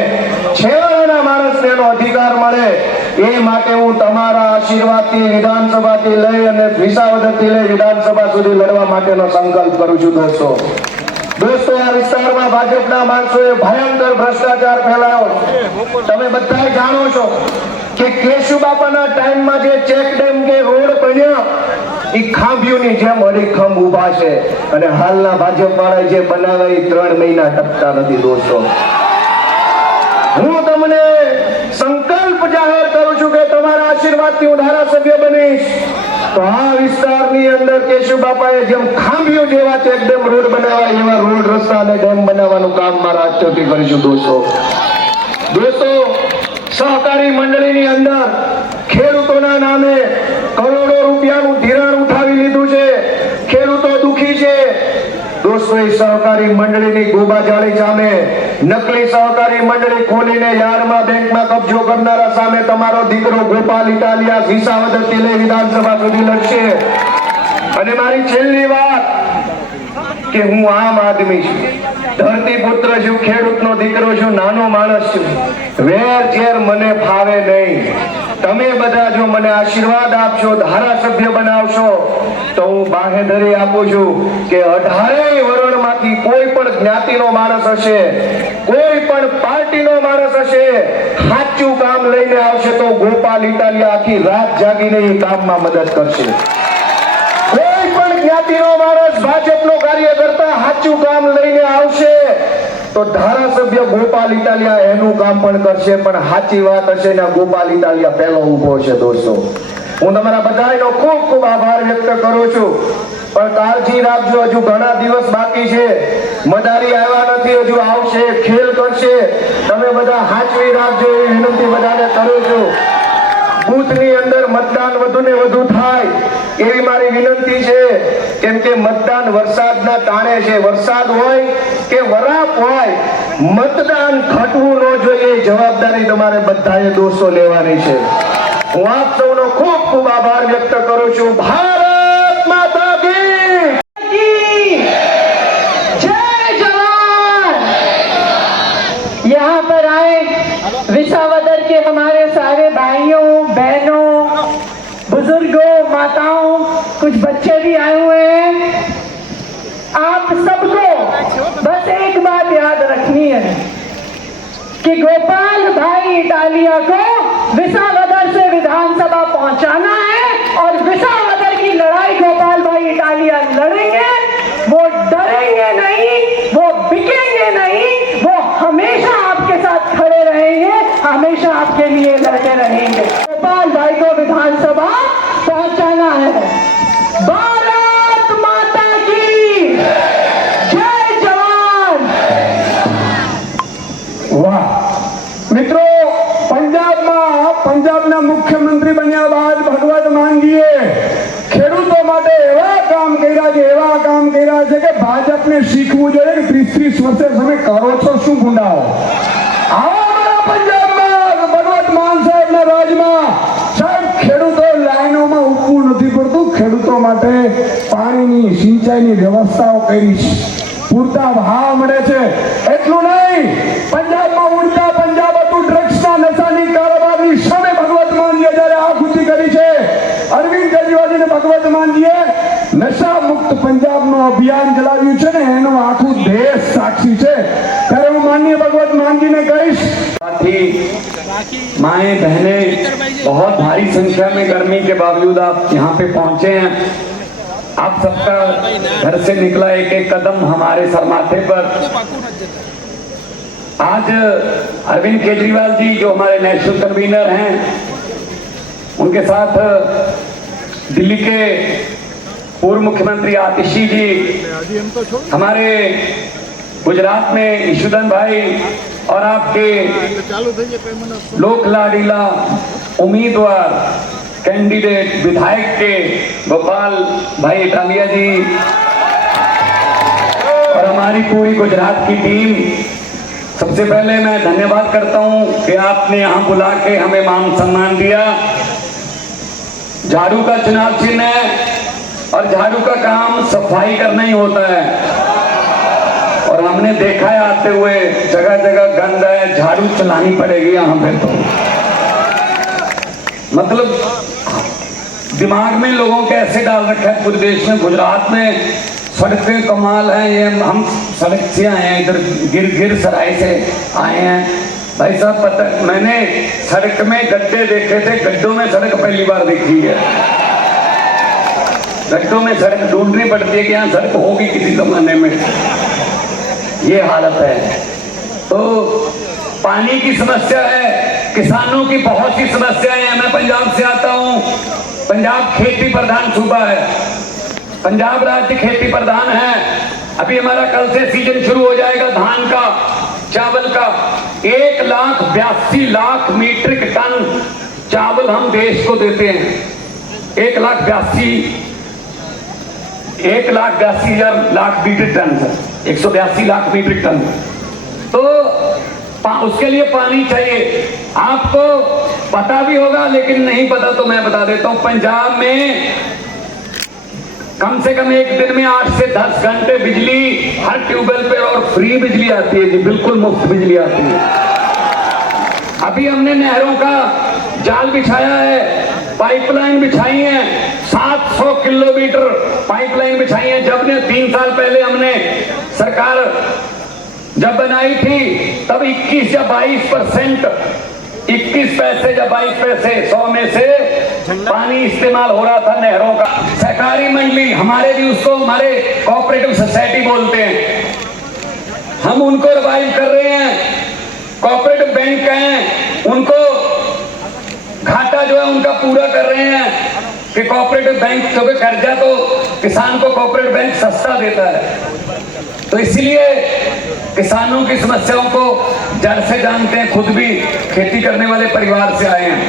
છેવાડાના માણસને એનો અધિકાર મળે, એ માટે હું તમારા આશીર્વાદથી વિધાનસભાથી લઈ અને વિસાવદરથી લઈ વિધાનસભા સુધી લડવા માટેનો સંકલ્પ કરું છું. દોસ્તો, આ વિસ્તારમાં ભાજપના માણસોએ ભયંકર ભ્રષ્ટાચાર ફેલાયો. તમે બધા જાણો છો કે કેશુબાપાના ટાઈમમાં જે ચેક ડેમ કે રોડ બન્યા એ ખાંભીઓની જેમ અડીખમ ઊભા છે, અને હાલના ભાજપ વાળા જે બનાવ્યા એ 3 મહિના ટકતા નથી. દોસ્તો, હું તમને સંકલ્પ જાહેર કરું છું કે તમારા આશીર્વાદથી હું ધારાસભ્ય બનીશ તો આ વિસ્તારની અંદર કેશુબાપાએ જેમ ખાંભીઓ જેવા ચેક ડેમ રોડ બનાવ્યા એવા રોડ, રસ્તા અને ડેમ બનાવવાનું કામ મારા હાથથી કરીશું. દોસ્તો, સહકારી મંડળીની અંદર ખેડૂતોના નામે કરોડો રૂપિયાનું ધિરાણ ઉઠાવી લીધું છે. ખેડૂતો દુખી છે. દોસ્તો, એ સહકારી મંડળીની ગોબાજાળી સામે નકલી સહકારી મંડળી ખોલીને યાર્ડમાં, બેંકમાં કબજો કરનારા સામે તમારો દીકરો ગોપાલ ઇટાલિયા વિસાવદરથી લઈ વિધાનસભા સુધી લડશે. અને મારી છેલ્લી વાત કે હું આમ આદમી છું, ધરતીપુત્ર છું, ખેડૂતનો દીકરો છું, નાનો માણસ છું. વેર ઝેર મને ફાવે નહીં. તમે બધા જો મને આશીર્વાદ આપશો, ધારાસભ્ય બનાવશો તો હું બાહેધરી આપું છું કે 18 વર્ણમાંથી કોઈ પણ જ્ઞાતિનો માણસ હશે, કોઈ પણ પાર્ટીનો માણસ હશે, સાચું કામ લઈને આવશે તો ગોપાલ ઇટાલિયા આખી રાત જાગીને એ કામમાં મદદ કરશે. કોઈ પણ જ્ઞાતિનો માણસ ભાજપનો કાર્યકર્તા સાચું કામ લઈને આવશે તો ધારાસભ્ય ગોપાલ ઇટાલિયા એનું કામ પણ કરશે, પણ સાચી વાત હશે ને ગોપાલ ઇટાલિયા પહેલો ઊભો છે. દોસ્તો, હું તમારા બધાનો ખૂબ ખૂબ આભાર વ્યક્ત કરું છું, પણ કાળજી રાખજો, હજુ ઘણા દિવસ બાકી છે. મદારી આવ્યા નથી, હજુ આવશે, ખેલ કરશે. તમે બધા હાચવી રાખજો એવી વિનંતી બધાને કરું છું. બૂથની અંદર મતદાન વધુ ને વધુ થાય એવી મારી વિનંતી છે, કેમ કે મતદાન વરસાદના ટાણે છે. વરસાદ હોય કે વરાપ હોય, મતદાન ઘટવું ન જોઈએ. જવાબદારી તમારે બધાએ દોસ્તો લેવાની છે. હું આપ સૌનો ખૂબ ખૂબ આભાર વ્યક્ત કરું છું. ભારત માતા કી जय जवान। यहाँ पर आए माताओं, कुछ बच्चे भी आए हुए हैं। आप सबको बस एक बात याद रखनी है कि गोपाल भाई इटालिया को विसावदर से विधानसभा पहुंचाना है और विसावदर की लड़ाई गोपाल भाई इटालिया लड़ेंगे। वो डरेंगे नहीं, वो बिकेंगे नहीं, वो हमेशा आपके साथ खड़े रहेंगे, हमेशा आपके लिए लड़ते रहेंगे। गोपाल भाई को विधानसभा पहुंचाना है। भारत माता की जय जवान। वाह મિત્રો, પંજાબના મુખ્યમંત્રી બન્યા બાદ ભગવત માનજીએ ખેડૂતો માટે એવા કામ કર્યા છે કે ભાજપને શીખવું જોઈએ કે 30 વર્ષે તમે કરો છો શું ગુંડાઓ। આવા અમારા પંજાબમાં ભગવત માન સાહેબના રાજમાં સાહેબ ખેડૂતો લાઈનોમાં ઊભું નથી પડતું, ખેડૂતો માટે પાણીની સિંચાઈની વ્યવસ્થાઓ કરી છે, પૂરતા ભાવ મળે છે। એટલું નહીં, પંજાબમાં ઉડતા પંજાબ હતું ડ્રગ્સના નશાની કારોબારની સામે ભગવત માનજીએ જ્યારે આહુતિ કરી છે। અરવિંદ કેજરીવાલજીને ભગવત માનજીએ નશા મુક્ત પંજાબનું અભિયાન ચલાવ્યું છે ને એનો આખું દેશ સાક્ષી છે। ત્યારે હું માનનીય ભગવત માનજીને કહીશ, साथी माएँ बहनें, बहुत भारी संख्या में गर्मी के बावजूद आप यहाँ पे पहुँचे हैं। आप सबका घर से निकला एक एक कदम हमारे सर माथे पर। आज अरविंद केजरीवाल जी जो हमारे नेशनल कन्वीनर हैं, उनके साथ दिल्ली के पूर्व मुख्यमंत्री आतिशी जी, हमारे गुजरात में ईशुदन भाई और आपके लोक लाडीला उम्मीदवार कैंडिडेट विधायक के गोपाल भाई इटालिया जी और हमारी पूरी गुजरात की टीम, सबसे पहले मैं धन्यवाद करता हूं कि आपने यहाँ बुला के हमें मान सम्मान दिया। झाड़ू का चुनाव चिन्ह है और झाड़ू का काम सफाई करना ही होता है, और हमने देखा है आते हुए जगह जगह गंद है, झाड़ू चलानी पड़ेगी यहाँ पे। तो मतलब दिमाग में लोगों के ऐसे डाल रखा है पूरे देश में, गुजरात में सड़कें कमाल हैं। ये हम सड़क से आए हैं, इधर गिर सराय से आए हैं। भाई साहब पता, मैंने सड़क में गड्ढे देखे थे, गड्ढों में सड़क पहली बार देखी है। गड्ढों में सड़क ढूंढनी पड़ती है कि यहाँ सड़क होगी किसी जमाने में, ये हालत है। तो पानी की समस्या है, किसानों की बहुत सी समस्याएं हैं। मैं पंजाब से आता हूँ, पंजाब खेती प्रधान सूबा है, पंजाब राज्य खेती प्रधान है। अभी हमारा कल से सीजन शुरू हो जाएगा धान का, चावल का। 1,82,00,000 मीट्रिक टन चावल हम देश को देते हैं। 1,82,00,000 metric ton, 182 lakh metric ton. तो उसके लिए पानी चाहिए। आपको पता भी होगा, लेकिन नहीं पता तो मैं बता देता हूं। पंजाब में कम से कम एक दिन में 8 से 10 घंटे बिजली हर ट्यूबवेल पे और फ्री बिजली आती है जी, बिल्कुल मुफ्त बिजली आती है। अभी हमने नहरों का जाल बिछाया है, पाइपलाइन बिछाई है, 700 किलोमीटर पाइपलाइन बिछाई है। जब ने 3 साल पहले हमने सरकार जब बनाई थी तब 21 या 22%, 21 पैसे या 22 पैसे 100 में से पानी इस्तेमाल हो रहा था नहरों का। सहकारी मंडली, हमारे भी उसको हमारे कोऑपरेटिव सोसाइटी बोलते हैं, हम उनको रिवाइव कर रहे हैं। कोऑपरेटिव बैंक हैं, उनको घाटा जो है उनका पूरा कर रहे हैं कि कोऑपरेटिव बैंक क्योंकि कर्जा तो किसान को कोऑपरेटिव बैंक सस्ता देता है। तो इसलिए किसानों की समस्याओं को जड़ से जानते हैं, खुद भी खेती करने वाले परिवार से आए हैं।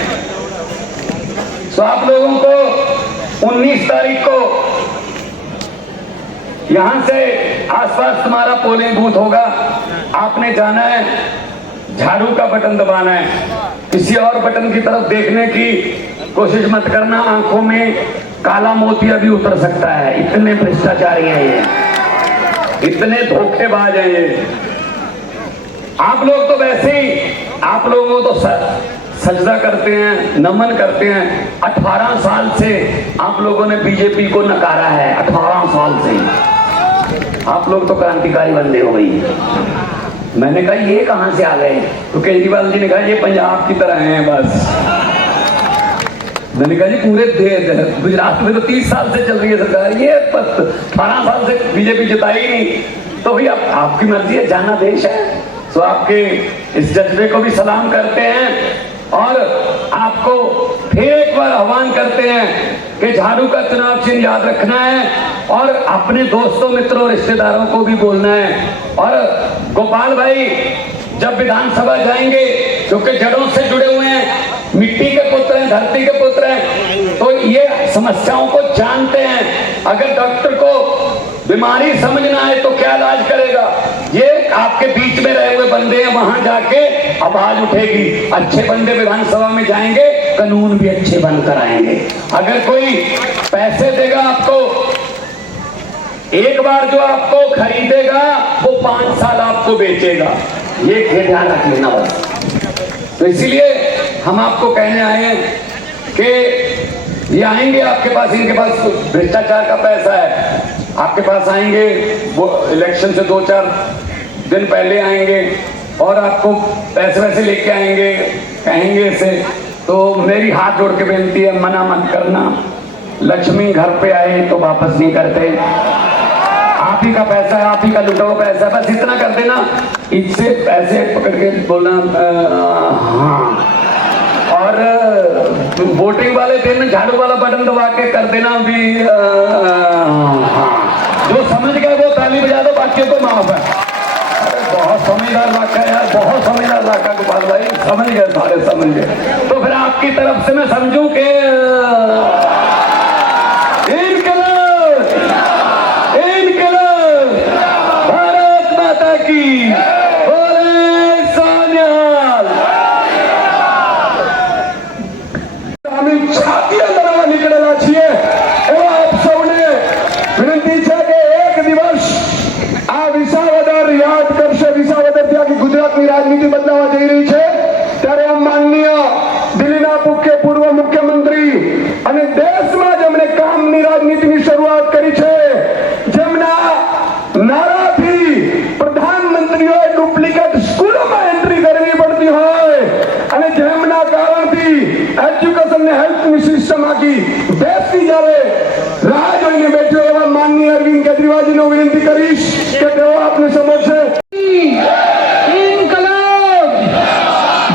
तो आप लोगों को 19 तारीख को यहां से आसपास तुम्हारा पोलिंग बूथ होगा, आपने जाना है, झाड़ू का बटन दबाना है। किसी और बटन की तरफ देखने की कोशिश मत करना, आंखों में काला मोतिया भी उतर सकता है। इतने भ्रष्टाचारी हैं ये, इतने धोखेबाज हैं ये। आप लोग तो वैसे ही, आप लोगों को तो सजदा करते हैं, नमन करते हैं। 18 साल से आप लोगों ने बीजेपी को नकारा है, 18 साल से। आप लोग तो क्रांतिकारी बंदे हो गई। मैंने कहा ये कहां से आ गए? तो केजरीवाल जी ने कहा ये पंजाब की तरह हैं बस। मैंने कहा जी पूरे गुजरात में तो 30 साल से चल रही है सरकार, ये 18 साल से बीजेपी जिताई ही नहीं। तो भाई आपकी मर्जी है, जाना देश है। तो आपके इस जज्बे को भी सलाम करते हैं और आपको फिर एक बार आह्वान करते हैं कि झाड़ू का चुनाव चिन्ह याद रखना है और अपने दोस्तों मित्रों रिश्तेदारों को भी बोलना है। और गोपाल भाई जब विधानसभा जाएंगे, क्योंकि जड़ों से जुड़े हुए हैं, मिट्टी के पुत्र हैं, धरती के पुत्र हैं, तो ये समस्याओं को जानते हैं। अगर डॉक्टर को बीमारी समझना है तो क्या इलाज करेगा? ये आपके बीच में रहे हुए बंदे हैं, वहां जाके आवाज उठेगी। अच्छे बंदे विधानसभा में जाएंगे, कानून भी अच्छे बनकर आएंगे। अगर कोई पैसे देगा आपको, एक बार जो आपको खरीदेगा वो 5 साल आपको बेचेगा, ये ध्यान रख लेना बस। तो इसीलिए हम आपको कहने आए हैं कि ये आएंगे आपके पास, इनके पास भ्रष्टाचार का पैसा है, आपके पास आएंगे, वो इलेक्शन से 2-4 दिन पहले आएंगे और आपको पैसे वैसे लेके आएंगे, कहेंगे इसे। तो मेरी हाथ जोड़ के बेनती है, मना मत करना। लक्ष्मी घर पे आए तो वापस नहीं करते। आप ही का पैसा है, आप ही का लुटा हुआ पैसा है, बस इतना कर देना। इससे पैसे पकड़ के बोलना हाँ, और वोटिंग वाले दिन झाड़ू वाला बटन दबा के कर देना भी हाँ। जो समझ गए वो ताली बजा दो, बाकी को माफ है। अरे बहुत समझदार इलाका है यार, बहुत समझदार इलाका गोपाल भाई, समझ गए सारे, समझ गए। तो फिर आपकी तरफ से मैं समझूं कि भारत माता की बोले सोनिहाल। અમે છાતીએ લડવા નીકળેલા છીએ એવા આપ સૌને વિનંતી છે કે એક દિવસ આ વિસાવદર યાદ કરશે। વિસાવદર ત્યાં કે ગુજરાતની રાજનીતિ બદલાવા જઈ રહી છે, ત્યારે આ માનનીય દિલ્હીના પૂર્વ મુખ્યમંત્રી અને દેશમાં જેમણે કામની રાજનીતિની શરૂઆત કરી છે, જેમના નારાથી પ્રધાનમંત્રીઓએ ડુપ્લિકેટ સ્કૂલોમાં એન્ટ્રી કરવી પડતી હોય અને જેમના કારણથી એજ્યુકેશન ને હેલ્થની સિસ્ટમ આખી દેશની જ્યારે રાહ જોઈને બેઠો એવા માનનીય અરવિંદ કેજરીવાલજીને વિનંતી કરીશ કે તેઓ આપને સમક્ષ इनकलाब,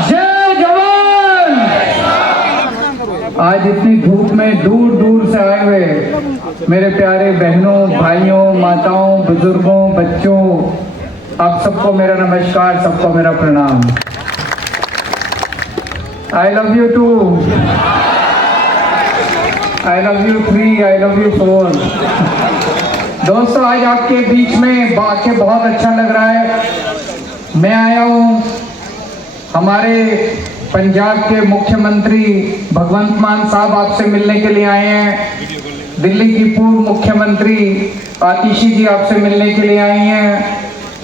जय जवान। आज इतनी धूप में दूर दूर से आए हुए मेरे प्यारे बहनों, भाइयों, माताओं, बुजुर्गों, बच्चों, आप सबको मेरा नमस्कार, सबको मेरा प्रणाम। I love you too. I love you 3, I love you 4. दोस्तों आज आपके बीच में बाकी बहुत अच्छा लग रहा है। मैं आया हूँ, हमारे पंजाब के मुख्यमंत्री भगवंत मान साहब आपसे मिलने के लिए आए हैं। दिल्ली की पूर्व मुख्यमंत्री आतिशी जी आपसे मिलने के लिए आई हैं।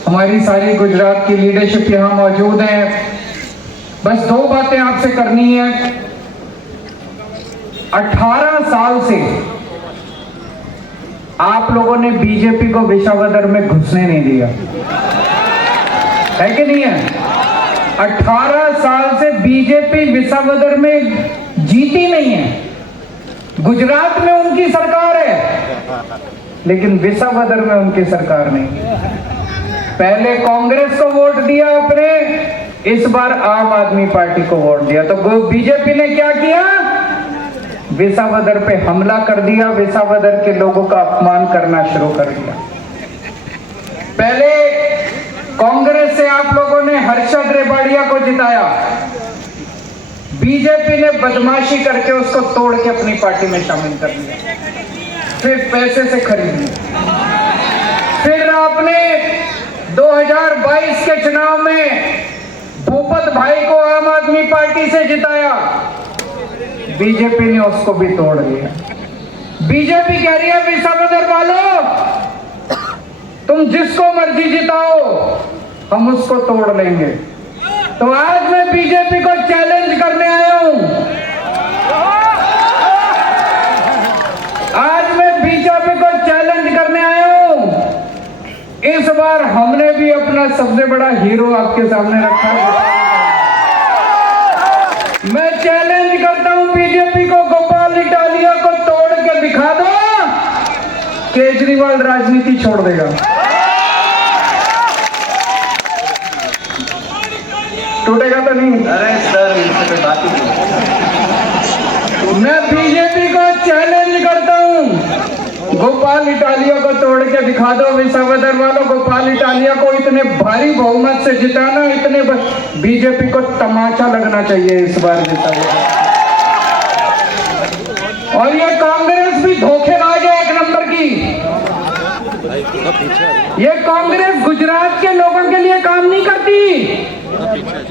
हमारी सारी गुजरात की लीडरशिप यहाँ मौजूद है। बस 2 बातें आपसे करनी है। 18 साल से आप लोगों ने बीजेपी को विसावदर में घुसने नहीं दिया, है कि नहीं है? 18 साल से बीजेपी विसावदर में जीती नहीं है। गुजरात में उनकी सरकार है, लेकिन विसावदर में उनकी सरकार नहीं। पहले कांग्रेस को वोट दिया आपने, इस बार आम आदमी पार्टी को वोट दिया। तो बीजेपी ने क्या किया? विसावदर पे हमला कर दिया, विसावदर के लोगों का अपमान करना शुरू कर दिया। पहले कांग्रेस से आप लोगों ने हर्षद रेवाड़िया को जिताया, बीजेपी ने बदमाशी करके उसको तोड़ के अपनी पार्टी में शामिल कर दिया, फिर पैसे से खरीद लिया। फिर आपने 2022 के चुनाव में भूपत भाई को आम आदमी पार्टी से जिताया, बीजेपी ने उसको भी तोड़ दिया। बीजेपी कह रही है विसावदर वालों, तुम जिसको मर्जी जिताओ, हम उसको तोड़ लेंगे। तो आज मैं बीजेपी को चैलेंज करने आया बार हमने भी अपना सबसे बड़ा हीरो आपके सामने रखा है। मैं चैलेंज करता हूं बीजेपी को, गोपाल इटालिया को तोड़ के दिखा दो, केजरीवाल राजनीति छोड़ देगा। टूटेगा तो नहीं? अरे सर इससे कोई बात ही नहीं। मैं बीजेपी को चैलेंज करता हूं, गोपाल इटालिया को तोड़ के दिखा दो। विसावदर वालों, गोपाल इटालिया को इतने भारी बहुमत से जिताना, इतने बीजेपी को तमाचा लगना चाहिए इस बार विसावदर। और ये कांग्रेस भी धोखेबाज है एक नंबर की। ये कांग्रेस गुजरात के लोगों के लिए काम नहीं करती,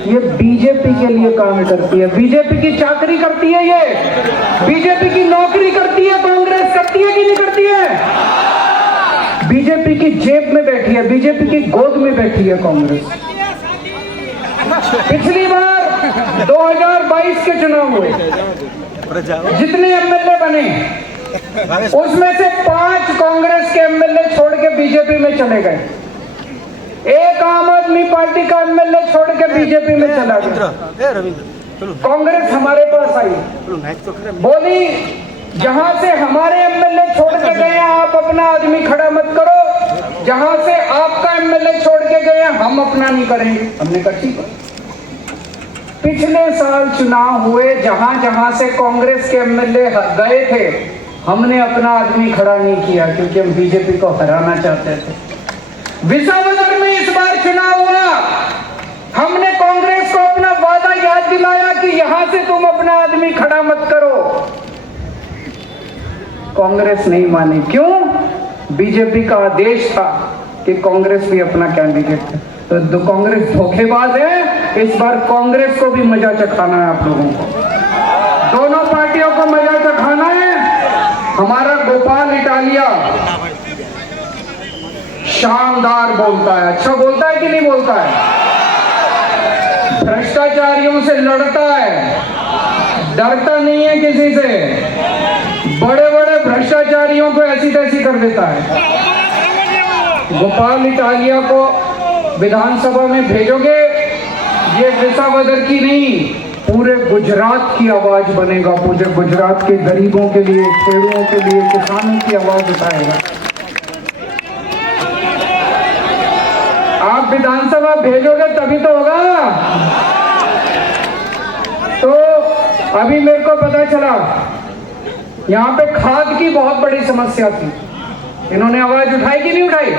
ये बीजेपी के लिए काम करती है। बीजेपी की चाकरी करती है, ये बीजेपी की नौकरी करती है। कांग्रेस करती है कि नहीं करती है? बीजेपी की जेब में बैठी है, बीजेपी की गोद में बैठी है कांग्रेस। पिछली बार 2022 के चुनाव हुए, जितने एमएलए बने उसमें से 5 कांग्रेस के एमएलए छोड़ के बीजेपी में चले गए। एक आम आदमी पार्टी का एमएलए छोड़ के बीजेपी में चला गया। कांग्रेस हमारे पास आई, बोली जहां से हमारे एमएलए छोड़ के गए आप अपना आदमी खड़ा मत करो, जहां से आपका एमएलए छोड़ के गए हम अपना नहीं करेंगे। हमने कहा ठीक है। पिछले साल चुनाव हुए, जहां जहां से कांग्रेस के एमएलए गए थे हमने अपना आदमी खड़ा नहीं किया, क्योंकि हम बीजेपी को हराना चाहते थे। विसावदर में इस बार चुनाव हुआ, हमने कांग्रेस को अपना वादा याद दिलाया कि यहां से तुम अपना आदमी खड़ा मत करो। कांग्रेस नहीं मानी। क्यों? बीजेपी का आदेश था कि कांग्रेस भी अपना कैंडिडेट है। तो कांग्रेस धोखेबाज है। इस बार कांग्रेस को भी मजा चखाना है आप लोगों को, दोनों पार्टियों को मजा चखाना है। हमारा गोपाल इटालिया शानदार बोलता है, अच्छा बोलता है कि नहीं बोलता है? भ्रष्टाचारियों से लड़ता है, डरता नहीं है किसी से, बड़े बड़े भ्रष्टाचारियों को ऐसी तैसी कर देता है। गोपाल इटालिया को विधानसभा में भेजोगे, ये विसावदर की नहीं पूरे गुजरात की आवाज बनेगा। पूरे गुजरात के गरीबों के लिए, खेड़ूओं के लिए, किसानों की आवाज उठाएगा। आप विधानसभा भेजोगे तभी तो होगा। तो अभी मेरे को पता चला यहाँ पे खाद की बहुत बड़ी समस्या थी। इन्होंने आवाज उठाई कि नहीं उठाई?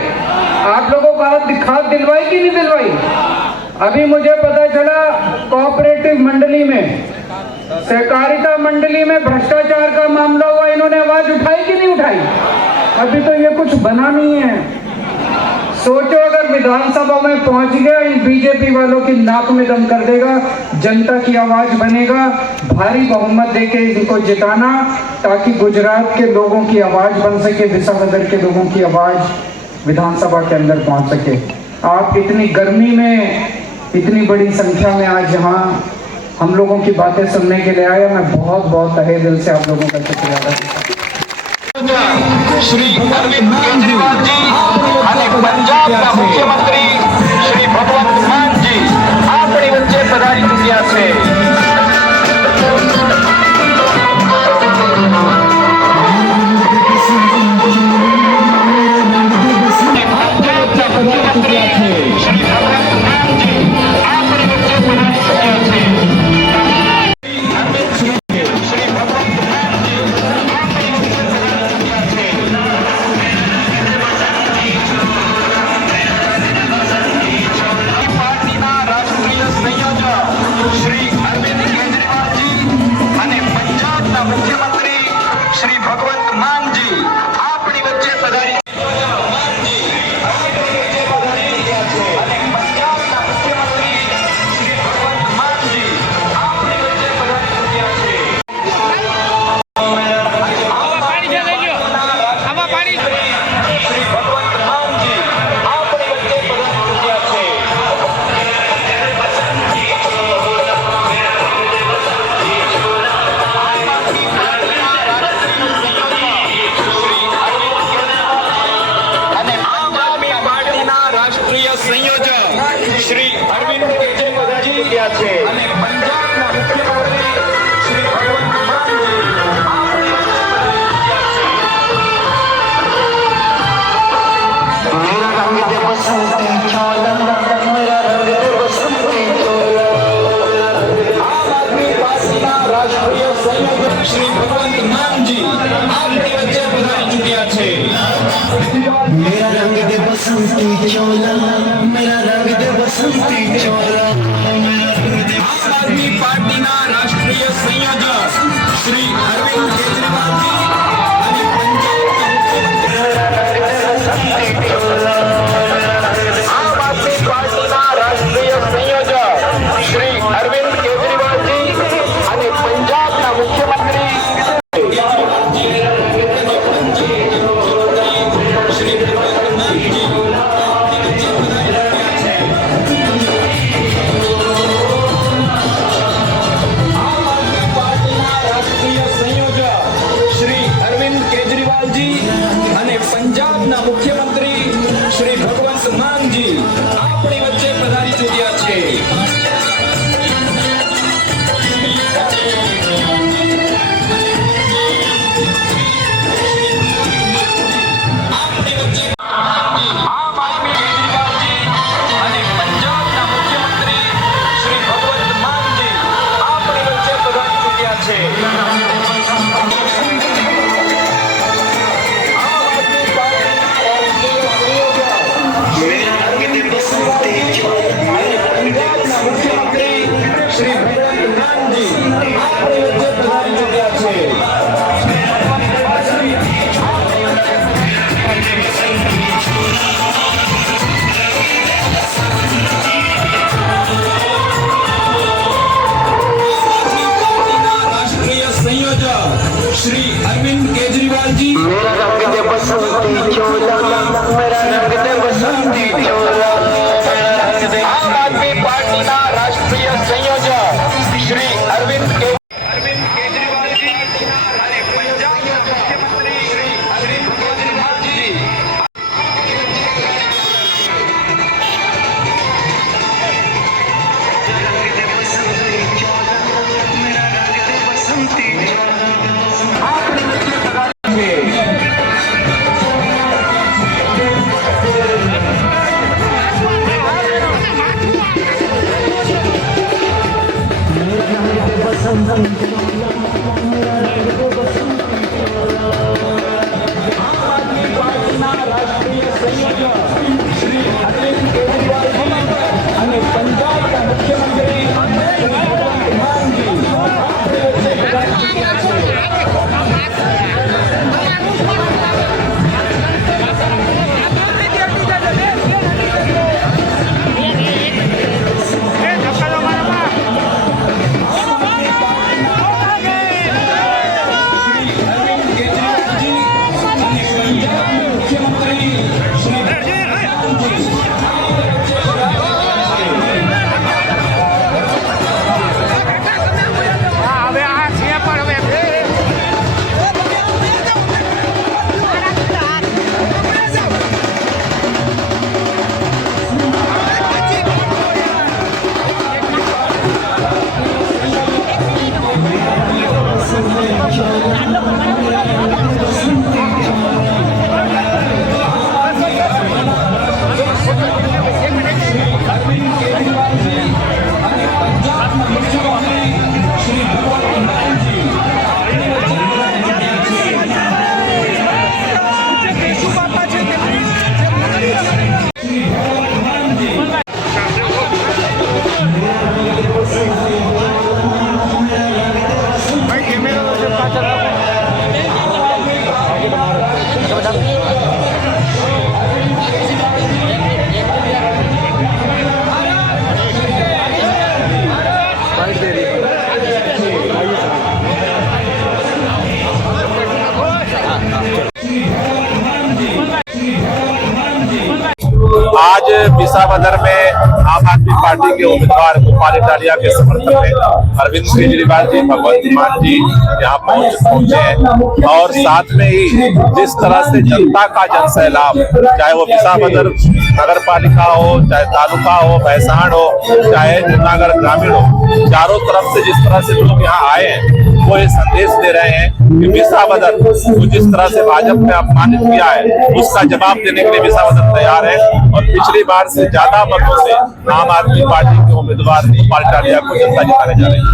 आप लोगों को खाद दिलवाई कि नहीं दिलवाई? अभी मुझे पता चला कोऑपरेटिव मंडली में, सहकारिता मंडली में भ्रष्टाचार का मामला हुआ। इन्होंने आवाज उठाई कि नहीं उठाई? अभी तो ये कुछ बना नहीं है। सोचो अगर विधानसभा में पहुंच गया, इन बीजेपी वालों की नाक में दम कर देगा, जनता की आवाज बनेगा, भारी बहुमत देके इनको जिताना, ताकि गुजरात के लोगों की आवाज बन सके, विसावदर के लोगों की आवाज विधानसभा के अंदर पहुंच सके। आप इतनी गर्मी में इतनी बड़ी संख्या में आज यहाँ हम लोगों की बातें सुनने के लिए आया। मैं बहुत बहुत तहे दिल से आप लोगों का शुक्रिया अदा करता हूं। श्री अरविंद केजरीवाल जी અને પંજાબના મુખ્યમંત્રી શ્રી ભગવંત માન जी આપણી વચ્ચે પધારી ચૂક્યા છે। श्री પાર્ટીના રાષ્ટ્રીય સંયોજક શ્રી અરવિંદ કેજરીવાલજી અને આમ આદમી પાર્ટીના રાષ્ટ્રીય સંયોજક શ્રી અરવિંદ કેજરીવાલજી અને પંજાબના મુખ્યમંત્રી અને પંજાબના મુખ્યમંત્રી શ્રી ભગવંત માનજી આપણી વચ્ચે પધારી ચૂક્યા છે. આમ આદમી કેજરીવાલજી અને પંજાબના મુખ્યમંત્રી શ્રી ભગવંત માનજી આપણી વચ્ચે પધારી ચૂક્યા છે. શ્રી ભગવંત માનજી આપણી વચ્ચે પધારી ચૂક્યા છે. રાષ્ટ્રીય સંયોજક શ્રી અરવિંદ કેજરીવાલજી આમ આદમી પાર્ટીના રાષ્ટ્રીય સંયોજક શ્રી અરવિંદ કેજરીવાલજી અને પંજાબના મુખ્યમંત્રી શ્રી અરવિંદ કેજરીવાલજી આપણી વચ્ચે પધાર્યા છે. અને પંજાબના મુખ્યમંત્રી શ્રી ભગવંત માનજી આપણી વચ્ચે પધારી ચૂક્યા છે. आज विसावदर में आम आदमी पार्टी के उम्मीदवार गोपाल इटालिया के समर्थन में अरविंद केजरीवाल जी, भगवंत मान जी यहाँ पहुंचे हैं और साथ में ही जिस तरह से जनता का जन सैलाब, चाहे वो विसावदर नगर पालिका हो, चाहे तालुका हो, भैंसाण हो, चाहे जूनागढ़ ग्रामीण हो, चारों तरफ से जिस तरह से लोग यहाँ आए हैं वो ये संदेश दे रहे हैं कि विसावदर को जिस तरह से भाजपा ने अपमानित किया है उसका जवाब देने के लिए विसावदर तैयार है और पिछली बार से ज्यादा मतों से आम आदमी पार्टी के उम्मीदवार गोपाल इटालिया को जनता जिताने जा रही है।